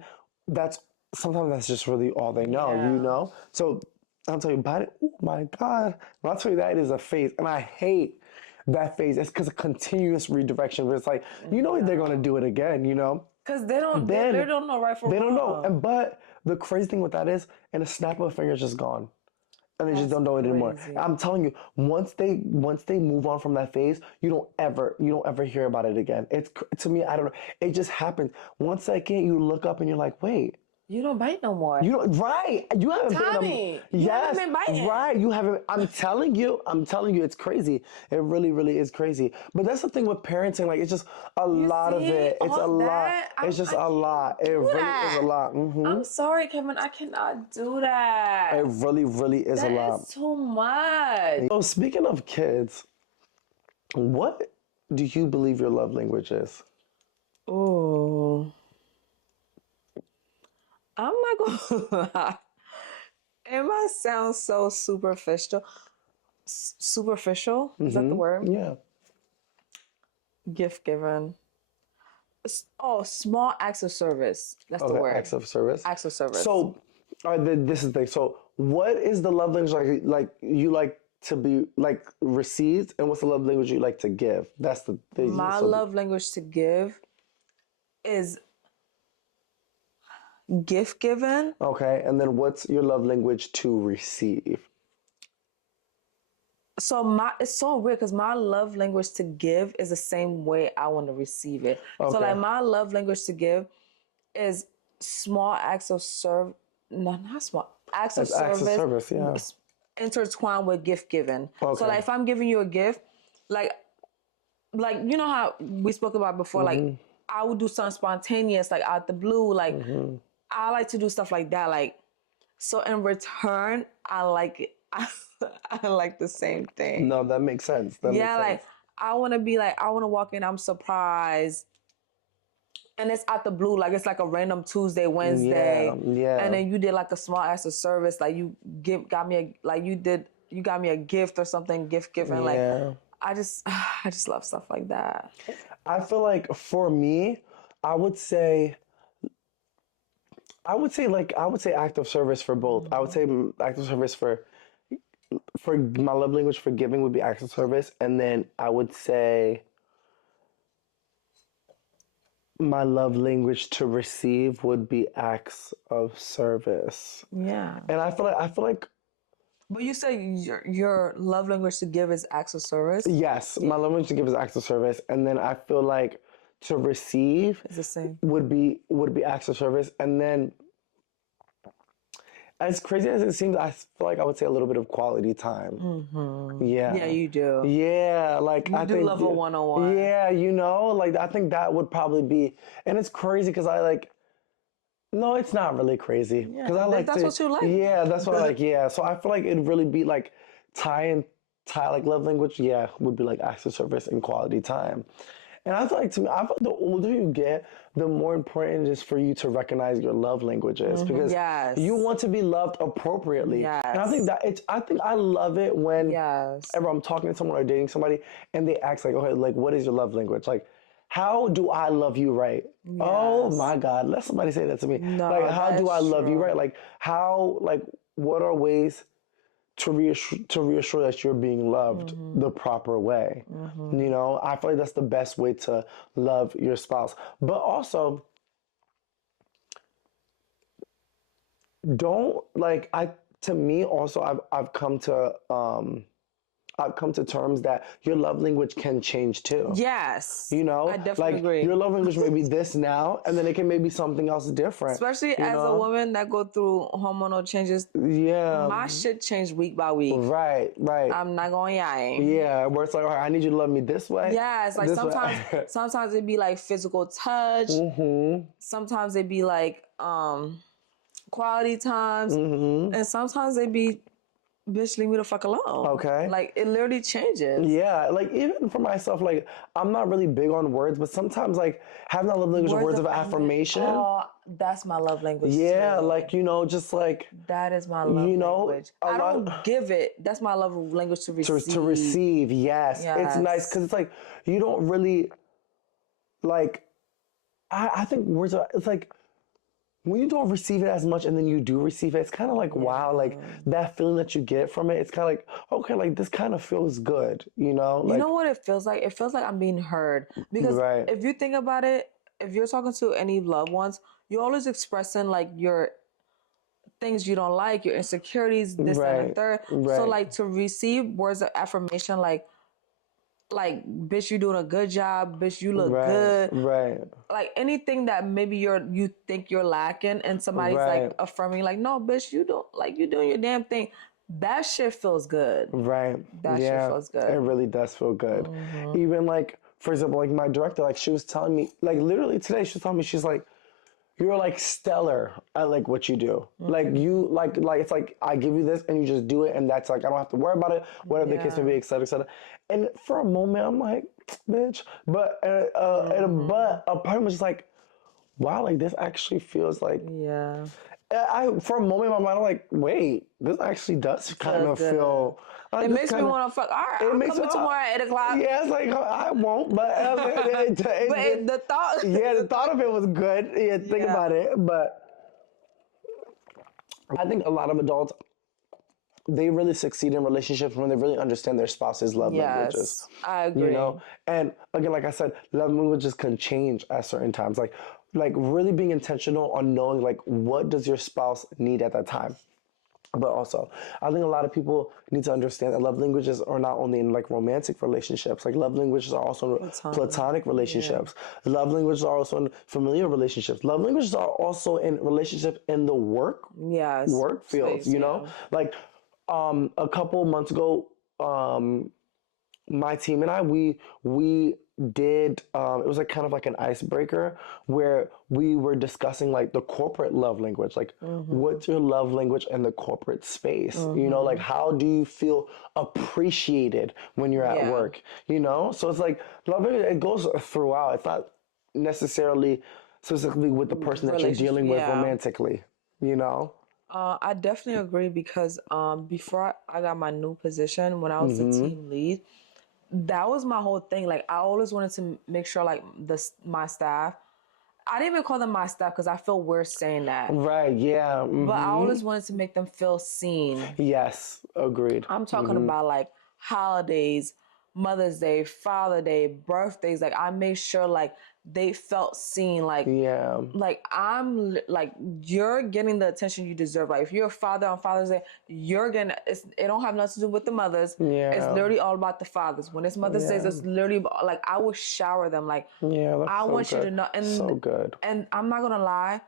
sometimes that's just really all they know, you know? So I'll tell you, biting, oh my God. When I'll tell you that, it is a phase, and I hate that phase. It's because of continuous redirection where it's like, you know they're going to do it again, you know? Because they don't know right from wrong. They don't know. But the crazy thing with that is, in a snap of a finger, it's just gone. And they just don't know it anymore. I'm telling you, once they move on from that phase, you don't ever hear about it again. To me, I don't know. It just happens. One second you look up and you're like, wait. You don't bite no more. You don't, right? You haven't Tommy, been. you Yes, haven't been biting. right. You haven't. I'm telling you, it's crazy. It really, really is crazy. But that's the thing with parenting. Like, it's just a lot of it. It's a lot. It's just a lot. It really is a lot. I'm sorry, Kevin. I cannot do that. It really, really is a lot. That's too much. So speaking of kids, what do you believe your love language is? Ooh. I'm not gonna lie. It might sound so superficial. Superficial? Is that the word? Yeah. Gift giving. Small acts of service. That's the word. Acts of service. Acts of service. So, this is the thing. So, what is the love language like you like to be like received, and what's the love language you like to give? That's the thing. My love language to give is gift giving. Okay, and then what's your love language to receive? So it's so weird because my love language to give is the same way I want to receive it. Okay. So like my love language to give is small acts of not small acts of service. Acts of service, yeah. Intertwined with gift giving. Okay. So like if I'm giving you a gift, like you know how we spoke about before, like I would do something spontaneous, like out the blue, like I like to do stuff like that, like so in return, I like it. I like the same thing. No, that makes sense. That makes sense. Like I want to walk in, I'm surprised. And it's out the blue, like it's like a random Tuesday, Wednesday. Yeah. And then you did like a small act of service, like you got me a gift or something, gift giving. Like I just love stuff like that. I feel like for me, I would say act of service for both. I would say act of service for my love language for giving would be acts of service, and then I would say my love language to receive would be acts of service. Yeah. And I feel like But you say your love language to give is acts of service? yes, my love language to give is acts of service, and then I feel like to receive It's the same. would be acts of service, and then as crazy as it seems, I feel like I would say a little bit of quality time. Mm-hmm. Yeah. Yeah, you do. Yeah, like I think love a one-on-one. Yeah, like I think that would probably be, and it's crazy because no, it's not really crazy because I like that's what you like. Yeah, that's what I like. Yeah, so I feel like it'd really be like tie like love language. Yeah, would be like acts of service and quality time. And I feel like the older you get, the more important it is for you to recognize your love languages because you want to be loved appropriately. Yes. And I think I love it when ever I'm talking to someone or dating somebody and they ask like, okay, like what is your love language? Like, how do I love you right? Yes. Oh my God, let somebody say that to me. No, like, how do I love you right? Like, what are ways to reassure that you're being loved the proper way? You know, I feel like that's the best way to love your spouse. But also, to me also, I've come to terms that your love language can change too. Yes. You know? I definitely agree. Your love language may be this now, and then it can maybe something else different. Especially as a woman that go through hormonal changes. Yeah. My shit changed week by week. Right. I'm not going to Yeah, where it's like, all right, I need you to love me this way. Yeah, it's like sometimes it'd be like physical touch. Sometimes it'd be like quality times. And sometimes it'd be bitch, leave me the fuck alone. Okay. Like, it literally changes. Yeah, like, even for myself, like, I'm not really big on words, but sometimes, like, having that love language of words of affirmation. Oh, that's my love language, yeah, too. like, you know, just, like... That is my love language. I don't give it. That's my love language to receive. To receive, yes. It's nice, because it's, like, you don't really, like... I think words are... It's, like... When you don't receive it as much and then you do receive it, it's kind of like, wow, like that feeling that you get from it, it's kind of like, okay, like this kind of feels good, you know? Like, you know what it feels like? It feels like I'm being heard. Because if you think about it, if you're talking to any loved ones, you're always expressing like your things you don't like, your insecurities, this and the third. So like to receive words of affirmation, like like, bitch, you doing a good job, bitch, you look Right. good. Right. Like anything that maybe you think you're lacking and somebody's Right. like affirming, like, no, bitch, you don't, like, you doing your damn thing. That shit feels good. Right. That shit Yeah. feels It good. really does feel good. Even like, for example, like my director, like she was telling me, like literally today, she was telling me, she's like, you're like stellar at like what you do. Like you like it's like I give you this and you just do it and that's like I don't have to worry about it, whatever the case may be, et cetera, et cetera. And for a moment I'm like, bitch. But but a part of me was just like, wow, like this actually feels like Yeah. for a moment in my mind I'm like, wait, this actually does kind of good. feel like It this makes me kinda- want to fuck. All right, it I'm makes coming tomorrow at 8 o'clock. Yeah, it's like I won't, but The thought. yeah, the thought of it was good. Yeah, think about it. But I think a lot of adults, they really succeed in relationships when they really understand their spouse's love languages. Yes, I agree. You know, and again, like I said, love languages can change at certain times. Like really being intentional on knowing like what does your spouse need at that time. But also, I think a lot of people need to understand that love languages are not only in like romantic relationships. Like love languages are also in platonic relationships. Love languages are also in familiar relationships. Love languages are also in relationships in the work fields. You know, like a couple months ago, my team and I, we did it was like kind of like an icebreaker where we were discussing like the corporate love language, like what's your love language in the corporate space, you know, like how do you feel appreciated when you're at work, you know? So it's like love language, it goes throughout. It's not necessarily specifically with the person that you're dealing with romantically, you know? I definitely agree because before I got my new position, when I was the team lead, that was my whole thing. Like I always wanted to make sure like my staff, I didn't even call them my staff because I feel weird saying that. Right, yeah. But I always wanted to make them feel seen. Yes, agreed. I'm talking about like holidays, Mother's Day, Father Day, birthdays. Like I made sure like they felt seen. Like like like you're getting the attention you deserve. Like if you're a father on Father's Day, you're gonna. It don't have nothing to do with the mothers. It's literally all about the fathers. When it's Mother's Day, it's literally about, like I would shower them. Like I want you to know. And so good. And I'm not gonna lie.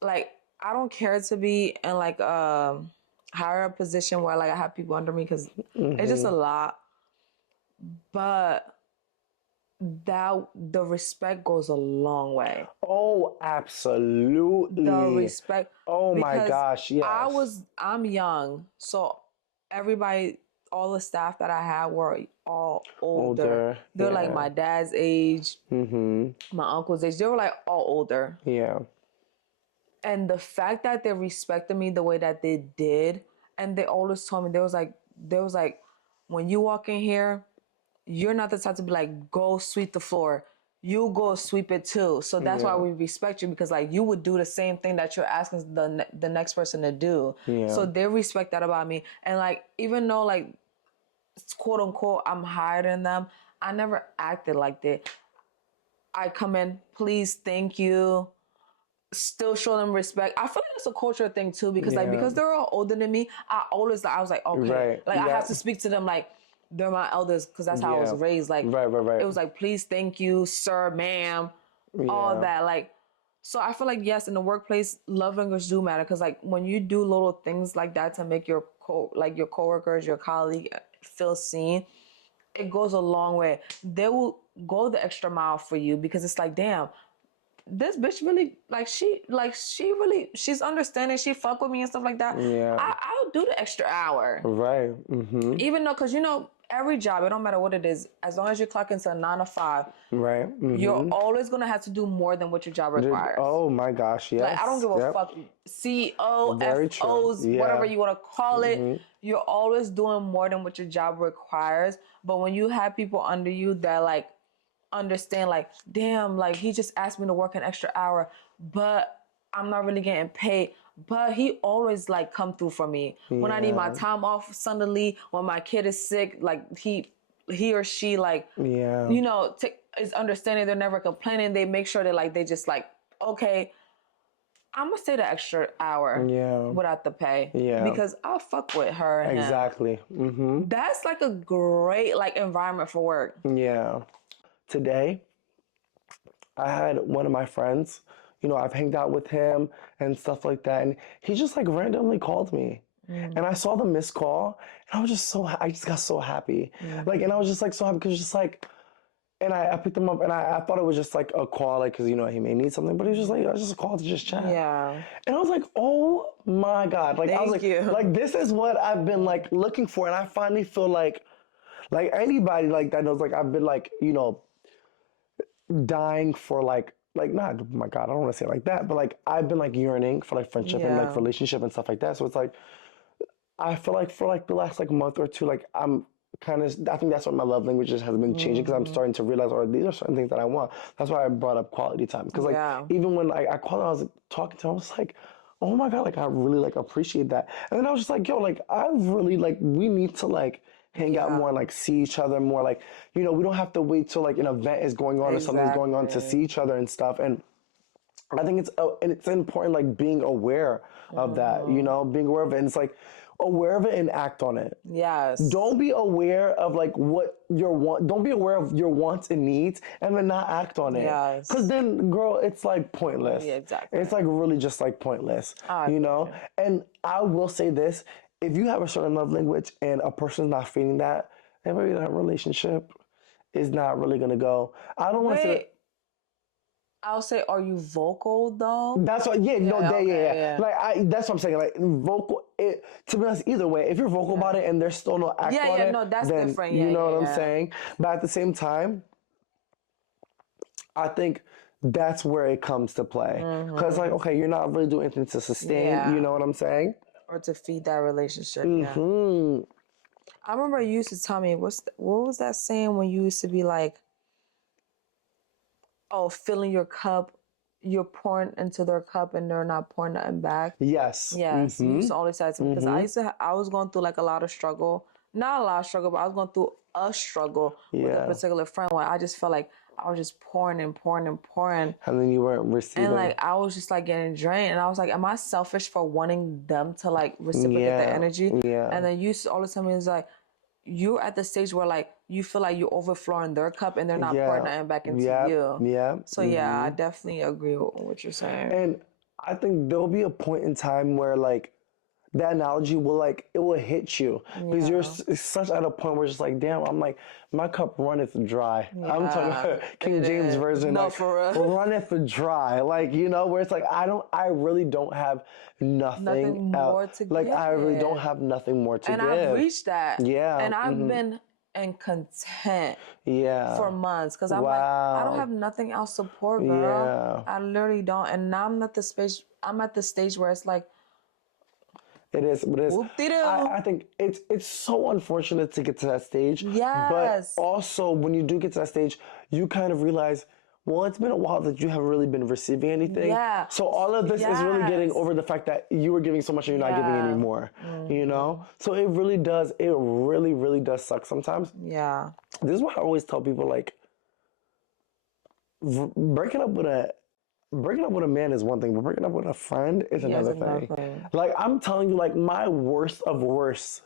Like I don't care to be in like higher up position where like I have people under me because it's just a lot. But the respect goes a long way. Oh, absolutely. The respect. Oh my gosh, yes. I'm young, so everybody, all the staff that I had were all older. They're like my dad's age, my uncle's age. They were like all older. Yeah. And the fact that they respected me the way that they did, and they always told me, they was like, when you walk in here, you're not the type to be like, go sweep the floor. You go sweep it too. So that's why we respect you, because like you would do the same thing that you're asking the next person to do. So they respect that about me. And like, even though like, quote unquote, I'm higher than them, I never acted like that. I come in, please, thank you. Still show them respect. I feel like it's a cultural thing too, because like because they're all older than me, I was like, okay, like I have to speak to them like they're my elders, because that's how I was raised. Like it was like, please, thank you, sir, ma'am, all that. Like, so I feel like yes, in the workplace, love language do matter, because like when you do little things like that to make your your coworkers, your colleague feel seen, it goes a long way. They will go the extra mile for you, because it's like, damn, this bitch really she's understanding, she fuck with me and stuff like that. I'll do the extra hour, right? Even though, because you know, every job, it don't matter what it is, as long as you clock into a 9 to 5, right, you're always gonna have to do more than what your job requires. Oh my gosh, yes. Like I don't give a fuck, CEO, FOs, whatever you want to call it, you're always doing more than what your job requires. But when you have people under you that like understand, like, damn, like he just asked me to work an extra hour, but I'm not really getting paid, but he always like come through for me when I need my time off suddenly, when my kid is sick, like he or she like you know is understanding, they're never complaining, they make sure that like they just like, okay, I'm gonna stay the extra hour without the pay. Yeah. Because I'll fuck with her and Exactly. him. That's like a great like environment for work. Yeah. Today, I had one of my friends, you know, I've hanged out with him and stuff like that, and he just like randomly called me. And I saw the missed call, and I was just I just got so happy. Like, and I was just like so happy because just like, and I picked him up, and I thought it was just like a call, like, because, you know, he may need something, but he was just like, I was just a call to just chat. Yeah. And I was like, oh my God. Like, I was like, like, this is what I've been like looking for. And I finally feel like anybody like that knows, like, I've been like, you know, dying for like not, oh my God, I don't want to say it like that, but like, I've been like yearning for like friendship and like relationship and stuff like that. So it's like, I feel like for like the last like month or two, like I'm kind of, I think that's what my love languages has been changing because I'm starting to realize, or these are certain things that I want. That's why I brought up quality time. Because like, even when I called him, I was like, talking to him, I was like, oh my God, like I really like appreciate that. And then I was just like, yo, like I really like, we need to like hang out more and like see each other more. Like, you know, we don't have to wait till like an event is going on or something's going on to see each other and stuff. And I think it's important like being aware of that, you know, being aware of it. And it's like, aware of it and act on it. Yes. Don't be aware of like what your want. Don't be aware of your wants and needs, and then not act on it. Yes. Because then, girl, it's like pointless. Yeah, exactly. It's like really just like pointless. You know. And I will say this: if you have a certain love language and a person's not feeling that, then maybe that relationship is not really gonna go. I don't want to say. I'll say, are you vocal though? That's what, yeah. Like that's what I'm saying. Like vocal. To be honest, either way, if you're vocal about it and there's still no act on it, no, that's then different. You know what I'm saying. But at the same time, I think that's where it comes to play. Because like, okay, you're not really doing anything to sustain. You know what I'm saying? Or to feed that relationship. I remember you used to tell me what was that saying when you used to be like, oh, filling your cup, you're pouring into their cup and they're not pouring nothing back. Yes. Yes. You used to always say to me because I was going through like a lot of struggle. Not a lot of struggle, but I was going through a struggle with a particular friend where I just felt like I was just pouring and pouring and pouring. And then you weren't receiving. And like I was just like getting drained. And I was like, am I selfish for wanting them to like reciprocate the energy? Yeah. And then you used to always tell me, it's like, you're at the stage where like you feel like you're overflowing their cup and they're not pouring nothing back into you. Yeah. So yeah, I definitely agree with what you're saying. And I think there'll be a point in time where like that analogy will like, it will hit you because you're such at a point where it's just like, damn, I'm like, my cup runneth dry. I'm talking about King James version. No, like, for real. Runneth dry. Like, you know, where it's like, I really don't have nothing more to give. Like, I really don't have nothing more to give. And I've reached that. Yeah. And I've been in content for months because I'm Wow. like, I don't have nothing else to pour, girl. I literally don't. And now I'm at the stage where it's like, it is, but I think it's so unfortunate to get to that stage. Yes. But also, when you do get to that stage, you kind of realize, well, it's been a while that you haven't really been receiving anything. Yeah. So all of this is really getting over the fact that you were giving so much and you're not giving anymore. You know? So it really does, it really, really does suck sometimes. Yeah. This is why I always tell people, like, breaking up with a man is one thing, but breaking up with a friend is another thing. Like, I'm telling you, like, my worst of worst,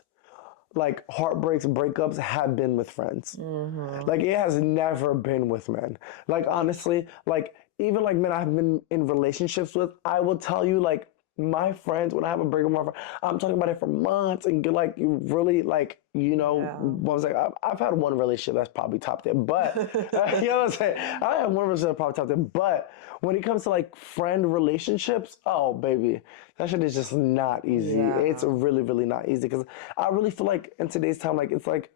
like, heartbreaks, breakups have been with friends. Like, it has never been with men. Like, honestly, like, even, like, men I've been in relationships with, I will tell you, like, my friends, when I have a breakup with my friend, I'm talking about it for months and like, you really, like, you know, I was like, I've had one relationship that's probably topped it, but, you know what I'm saying? I have one relationship that probably topped it, but when it comes to, like, friend relationships, oh, baby, that shit is just not easy. It's really, really not easy, because I really feel like in today's time, like, it's like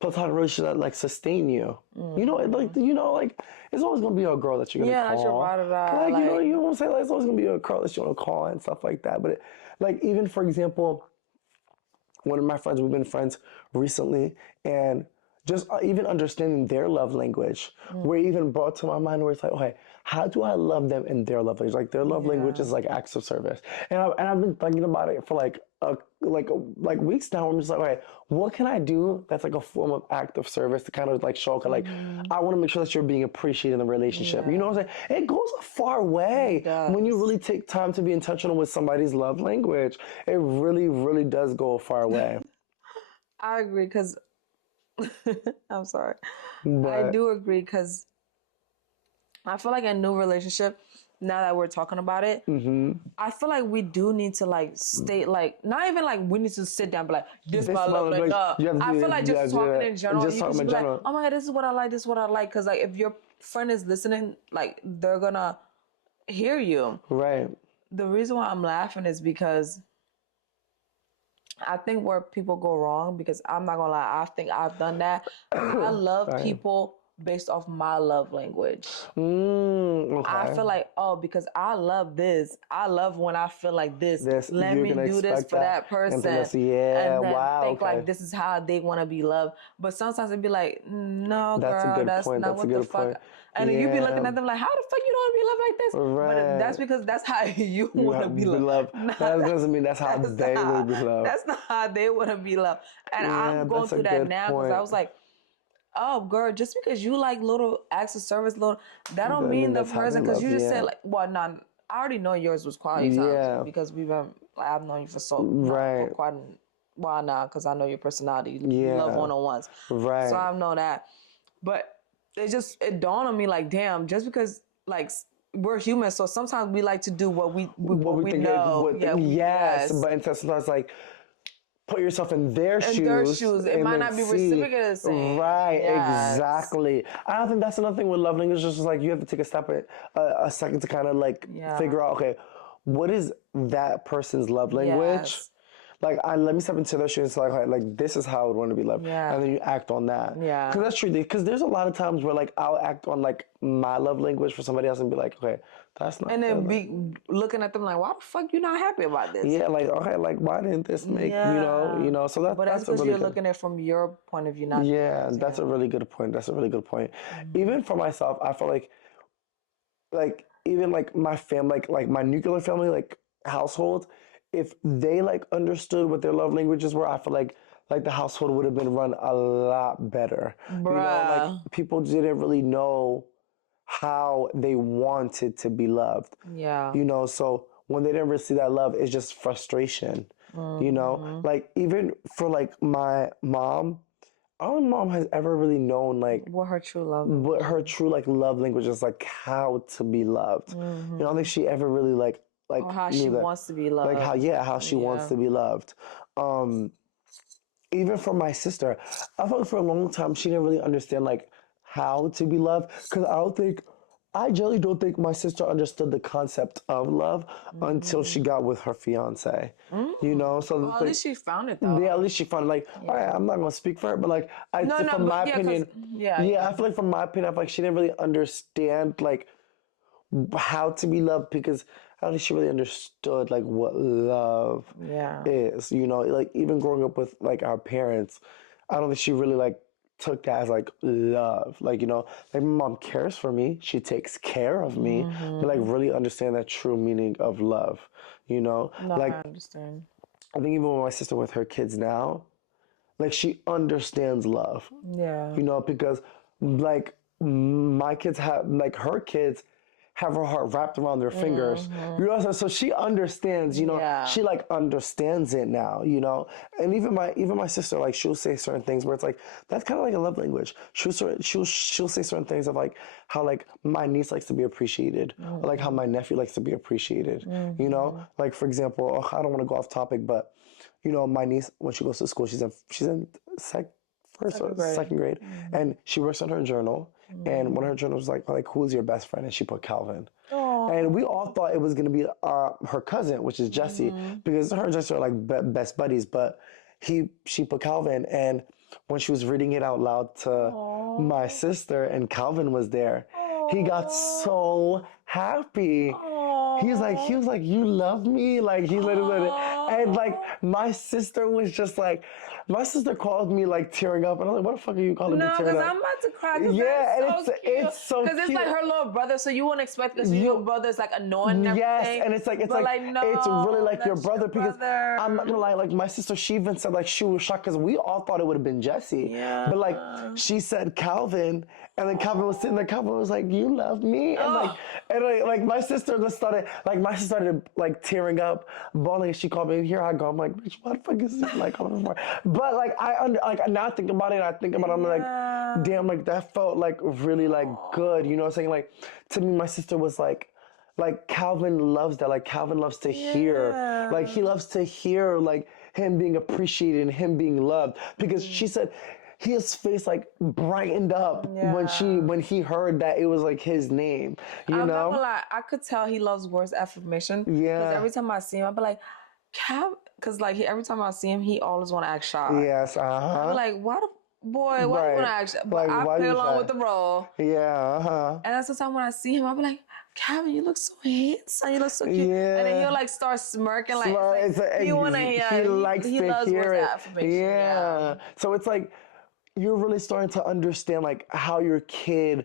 platonic relationships that, like, sustain you. You know, like, it's always gonna be a girl that you're gonna call. Yeah, that's your ride or die. Like, you know what I'm saying? Like, it's always gonna be a girl that you wanna call and stuff like that. But like, even for example, one of my friends, we've been friends recently, and just even understanding their love language, were even brought to my mind where it's like, okay, how do I love them in their love language? Like their love language is like acts of service, and I've been thinking about it for like weeks now. I'm just like, okay, what can I do that's like a form of act of service to kind of like show, like, I want to make sure that you're being appreciated in the relationship. You know what I'm saying? It goes a far way when you really take time to be intentional with somebody's love language. It really, really does go a far way. I agree because I'm sorry. I But do agree because I feel like a new relationship, now that we're talking about it, I feel like we do need to like state like not even like we need to sit down and be like this my love language. I feel like just talking in general. Just You talking can in just be general. like, oh my god, this is what I like. This is what I like. Because like if your friend is listening, like they're gonna hear you. Right. The reason why I'm laughing is because I think where people go wrong, because I'm not gonna lie, I think I've done that. I love people based off my love language. Okay. I feel like, oh, because I love this. I love when I feel like this. Let me do this for that person. And then think like this is how they want to be loved. But sometimes it'd be like, no, That's a girl, good that's point. not That's a what the good fuck. point. And then you be looking at them like, how the fuck you don't want to be loved like this? Right. But that's because that's how you want to be loved. That doesn't mean that's how they would be loved. That's not how they want to be loved. And I'm going through that now because I was like, oh, girl, just because you like little acts of service, that don't mean the person, because you just said like, well, nah, I already know yours was quality time because I've known you for for quite a while now, because I know your personality. You love one-on-ones. Right. So I know that. But it dawned on me like, damn, just because like we're human, so sometimes we like to do what we know. Yes, but until sometimes like, put yourself in their shoes. It might not be reciprocated the same. Right, exactly. I don't think that's another thing with love language. Just like you have to take a second to kind of like figure out, okay, what is that person's love language? Like, let me step into their shoes. Like this is how I would want to be loved, and then you act on that. Yeah, because that's true. Because there's a lot of times where like I'll act on like my love language for somebody else and be like, okay, that's not. And then be looking at them like, why the fuck you not happy about this? Yeah, like, okay, like why didn't this make you know? So but that's because you're looking at it from your point of view, not. Yeah, that's a really good point. That's a really good point. Even for myself, I feel like even like my family, like my nuclear family, like household, if they like understood what their love languages were, I feel like the household would have been run a lot better. Bruh. You know, like people didn't really know how they wanted to be loved. Yeah. You know, so when they didn't receive that love, it's just frustration. You know, like even for like my mom, all my mom has ever really known like what her true love, like love language is, like how to be loved. You know, I don't think she ever really like or how she wants to be loved. Like how she wants to be loved. Even for my sister, I felt like for a long time she didn't really understand like how to be loved, because I generally don't think my sister understood the concept of love until she got with her fiance. You know, so well, at least she found it though. Yeah, at least she found it. Like, all right, I'm not gonna speak for her, but like, from my opinion, I feel like from my opinion, I feel like she didn't really understand like how to be loved, because I don't think she really understood like what love is. You know, like even growing up with like our parents, I don't think she really like took that as like love. Like, you know, like my mom cares for me, she takes care of me, but like really understand that true meaning of love, you know? No, like, I understand. I think even with my sister with her kids now, like she understands love. Yeah. You know, because like my kids have, like her kids have her heart wrapped around their fingers. You know, so she understands, you know, she like understands it now, you know. And even my sister, like she'll say certain things where it's like, that's kind of like a love language. She'll say certain things of like how like my niece likes to be appreciated, or like how my nephew likes to be appreciated, you know. Like for example, I don't want to go off topic, but you know, my niece, when she goes to school, she's in second grade, and she works on her journal. And one of her journals was like, who's your best friend? And she put Calvin. Aww. And we all thought it was going to be her cousin, which is Jessie, because her and Jessie are like best buddies. But she put Calvin, and when she was reading it out loud to my sister and Calvin was there, he got so happy. he was like, you love me? Like, he literally, and like, my sister was just like, my sister called me like tearing up, and I'm like, what the fuck are you calling me tearing up? No, because I'm about to cry. Yeah, and it's so cute. Because it's like her little brother, so you wouldn't expect this. Your brother's like annoying and everything. Yes, and it's like, no, it's really like your brother, because brother. I'm not gonna lie, like my sister, she even said like she was shocked because we all thought it would have been Jesse. Yeah. But like she said Calvin, and then Calvin was sitting there, Calvin was like, you love me? And like my sister just started, like my sister started like tearing up, bawling, and she called me, and here I go. I'm like, bitch, what the fuck is this like calling me for? But like like now I think about it, and I think about it, I'm like, damn, like that felt like really like good, you know what I'm saying? Like to me, my sister was like Calvin loves that. Like Calvin loves to hear, like he loves to hear like him being appreciated and him being loved, because she said his face like brightened up when he heard that it was like his name, you know? I'm not gonna lie, I could tell he loves words of affirmation. Yeah. Because every time I see him, I'll be like, because like every time I see him, he always want to act shy. Yes, I'm like, why do you want to act shy? But Like, I play along with the role. Yeah, And that's the time when I see him, I'll be like, Calvin, you look so handsome. You look so cute. Yeah. And then he'll like start smirking, like, he wanna hear. He likes he to loves hear words it. of affirmation. Yeah. So it's like you're really starting to understand like how your kid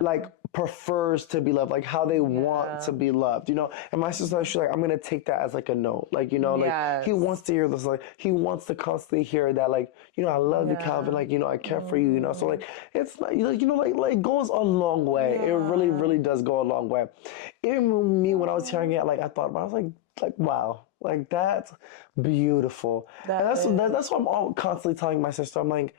like prefers to be loved, like how they want to be loved, you know? And my sister, she's like, I'm gonna take that as like a note, like, you know, like he wants to hear this, like he wants to constantly hear that, like, you know, I love you, Calvin, like, you know, I care for you, you know? So like it's not, you know, like goes a long way. It really, really does go a long way. Even me, when I was hearing it, like I thought about it, I was like wow, like that's beautiful. And that's what I'm constantly telling my sister. I'm like,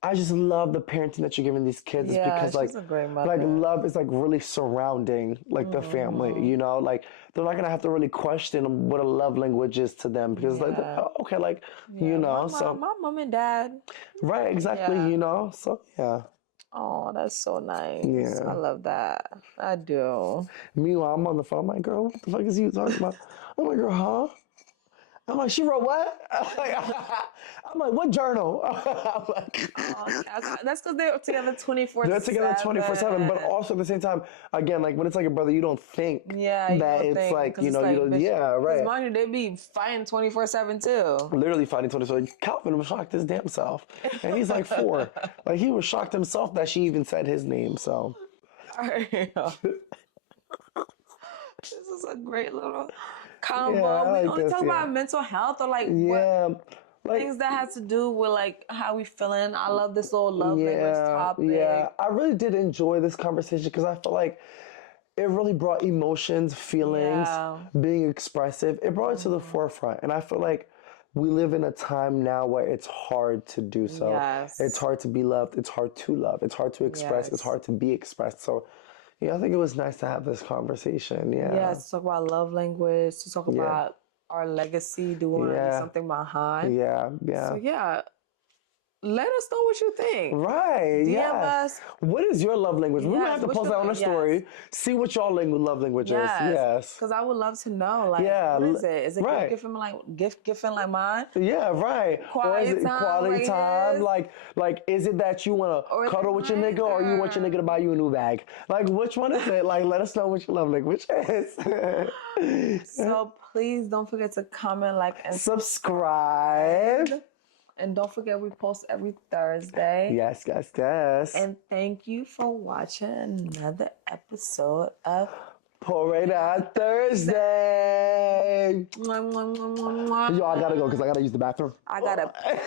I just love the parenting that you're giving these kids, because like, she's a great mother. like love is like really surrounding like the family, you know, like they're not gonna have to really question what a love language is to them, because like, oh, okay, like, you know, my mom and dad. Right, exactly, you know, so yeah. Oh, that's so nice. Yeah. I love that. I do. Meanwhile, I'm on the phone, I'm like, girl, what the fuck is you talking about? I'm like, girl, huh? I'm like, she wrote what? I'm like, what journal? I'm like, that's because they're together 24/7. They're together 24/7, but also at the same time, again, like when it's like a brother, you don't think that it's like, you know, you don't, right. Mind you, they be fighting 24/7 too. Literally fighting 24/7. Calvin was shocked his damn self, and he's like 4. Like he was shocked himself that she even said his name. So. This is a great little combo. Yeah, We only talk about mental health, or like what like, things that has to do with like how we feeling. I love this little love language topic. Yeah, I really did enjoy this conversation, because I feel like it really brought emotions, feelings, being expressive. It brought it to the forefront, and I feel like we live in a time now where it's hard to do so. Yes. It's hard to be loved. It's hard to love. It's hard to express. It's hard to be expressed. So. Yeah, I think it was nice to have this conversation. Yeah. To talk about love language, to talk about our legacy, do we want to leave something behind? Yeah. So let us know what you think. Right. DM us. What is your love language? We might have to post that on our story. See what y'all love language is. Yes. Because I would love to know. Like, what is it? Is it gifting like mine? Yeah, right. Quality time. Quality time. Like, is it that you want to cuddle with your nigga, or you want your nigga to buy you a new bag? Like, which one is it? Like, let us know what your love language is. So please don't forget to comment, like, and subscribe. And don't forget, we post every Thursday. Yes. And thank you for watching another episode of Pour It Out Thursday. Yo, I gotta go because I gotta use the bathroom. I gotta pee.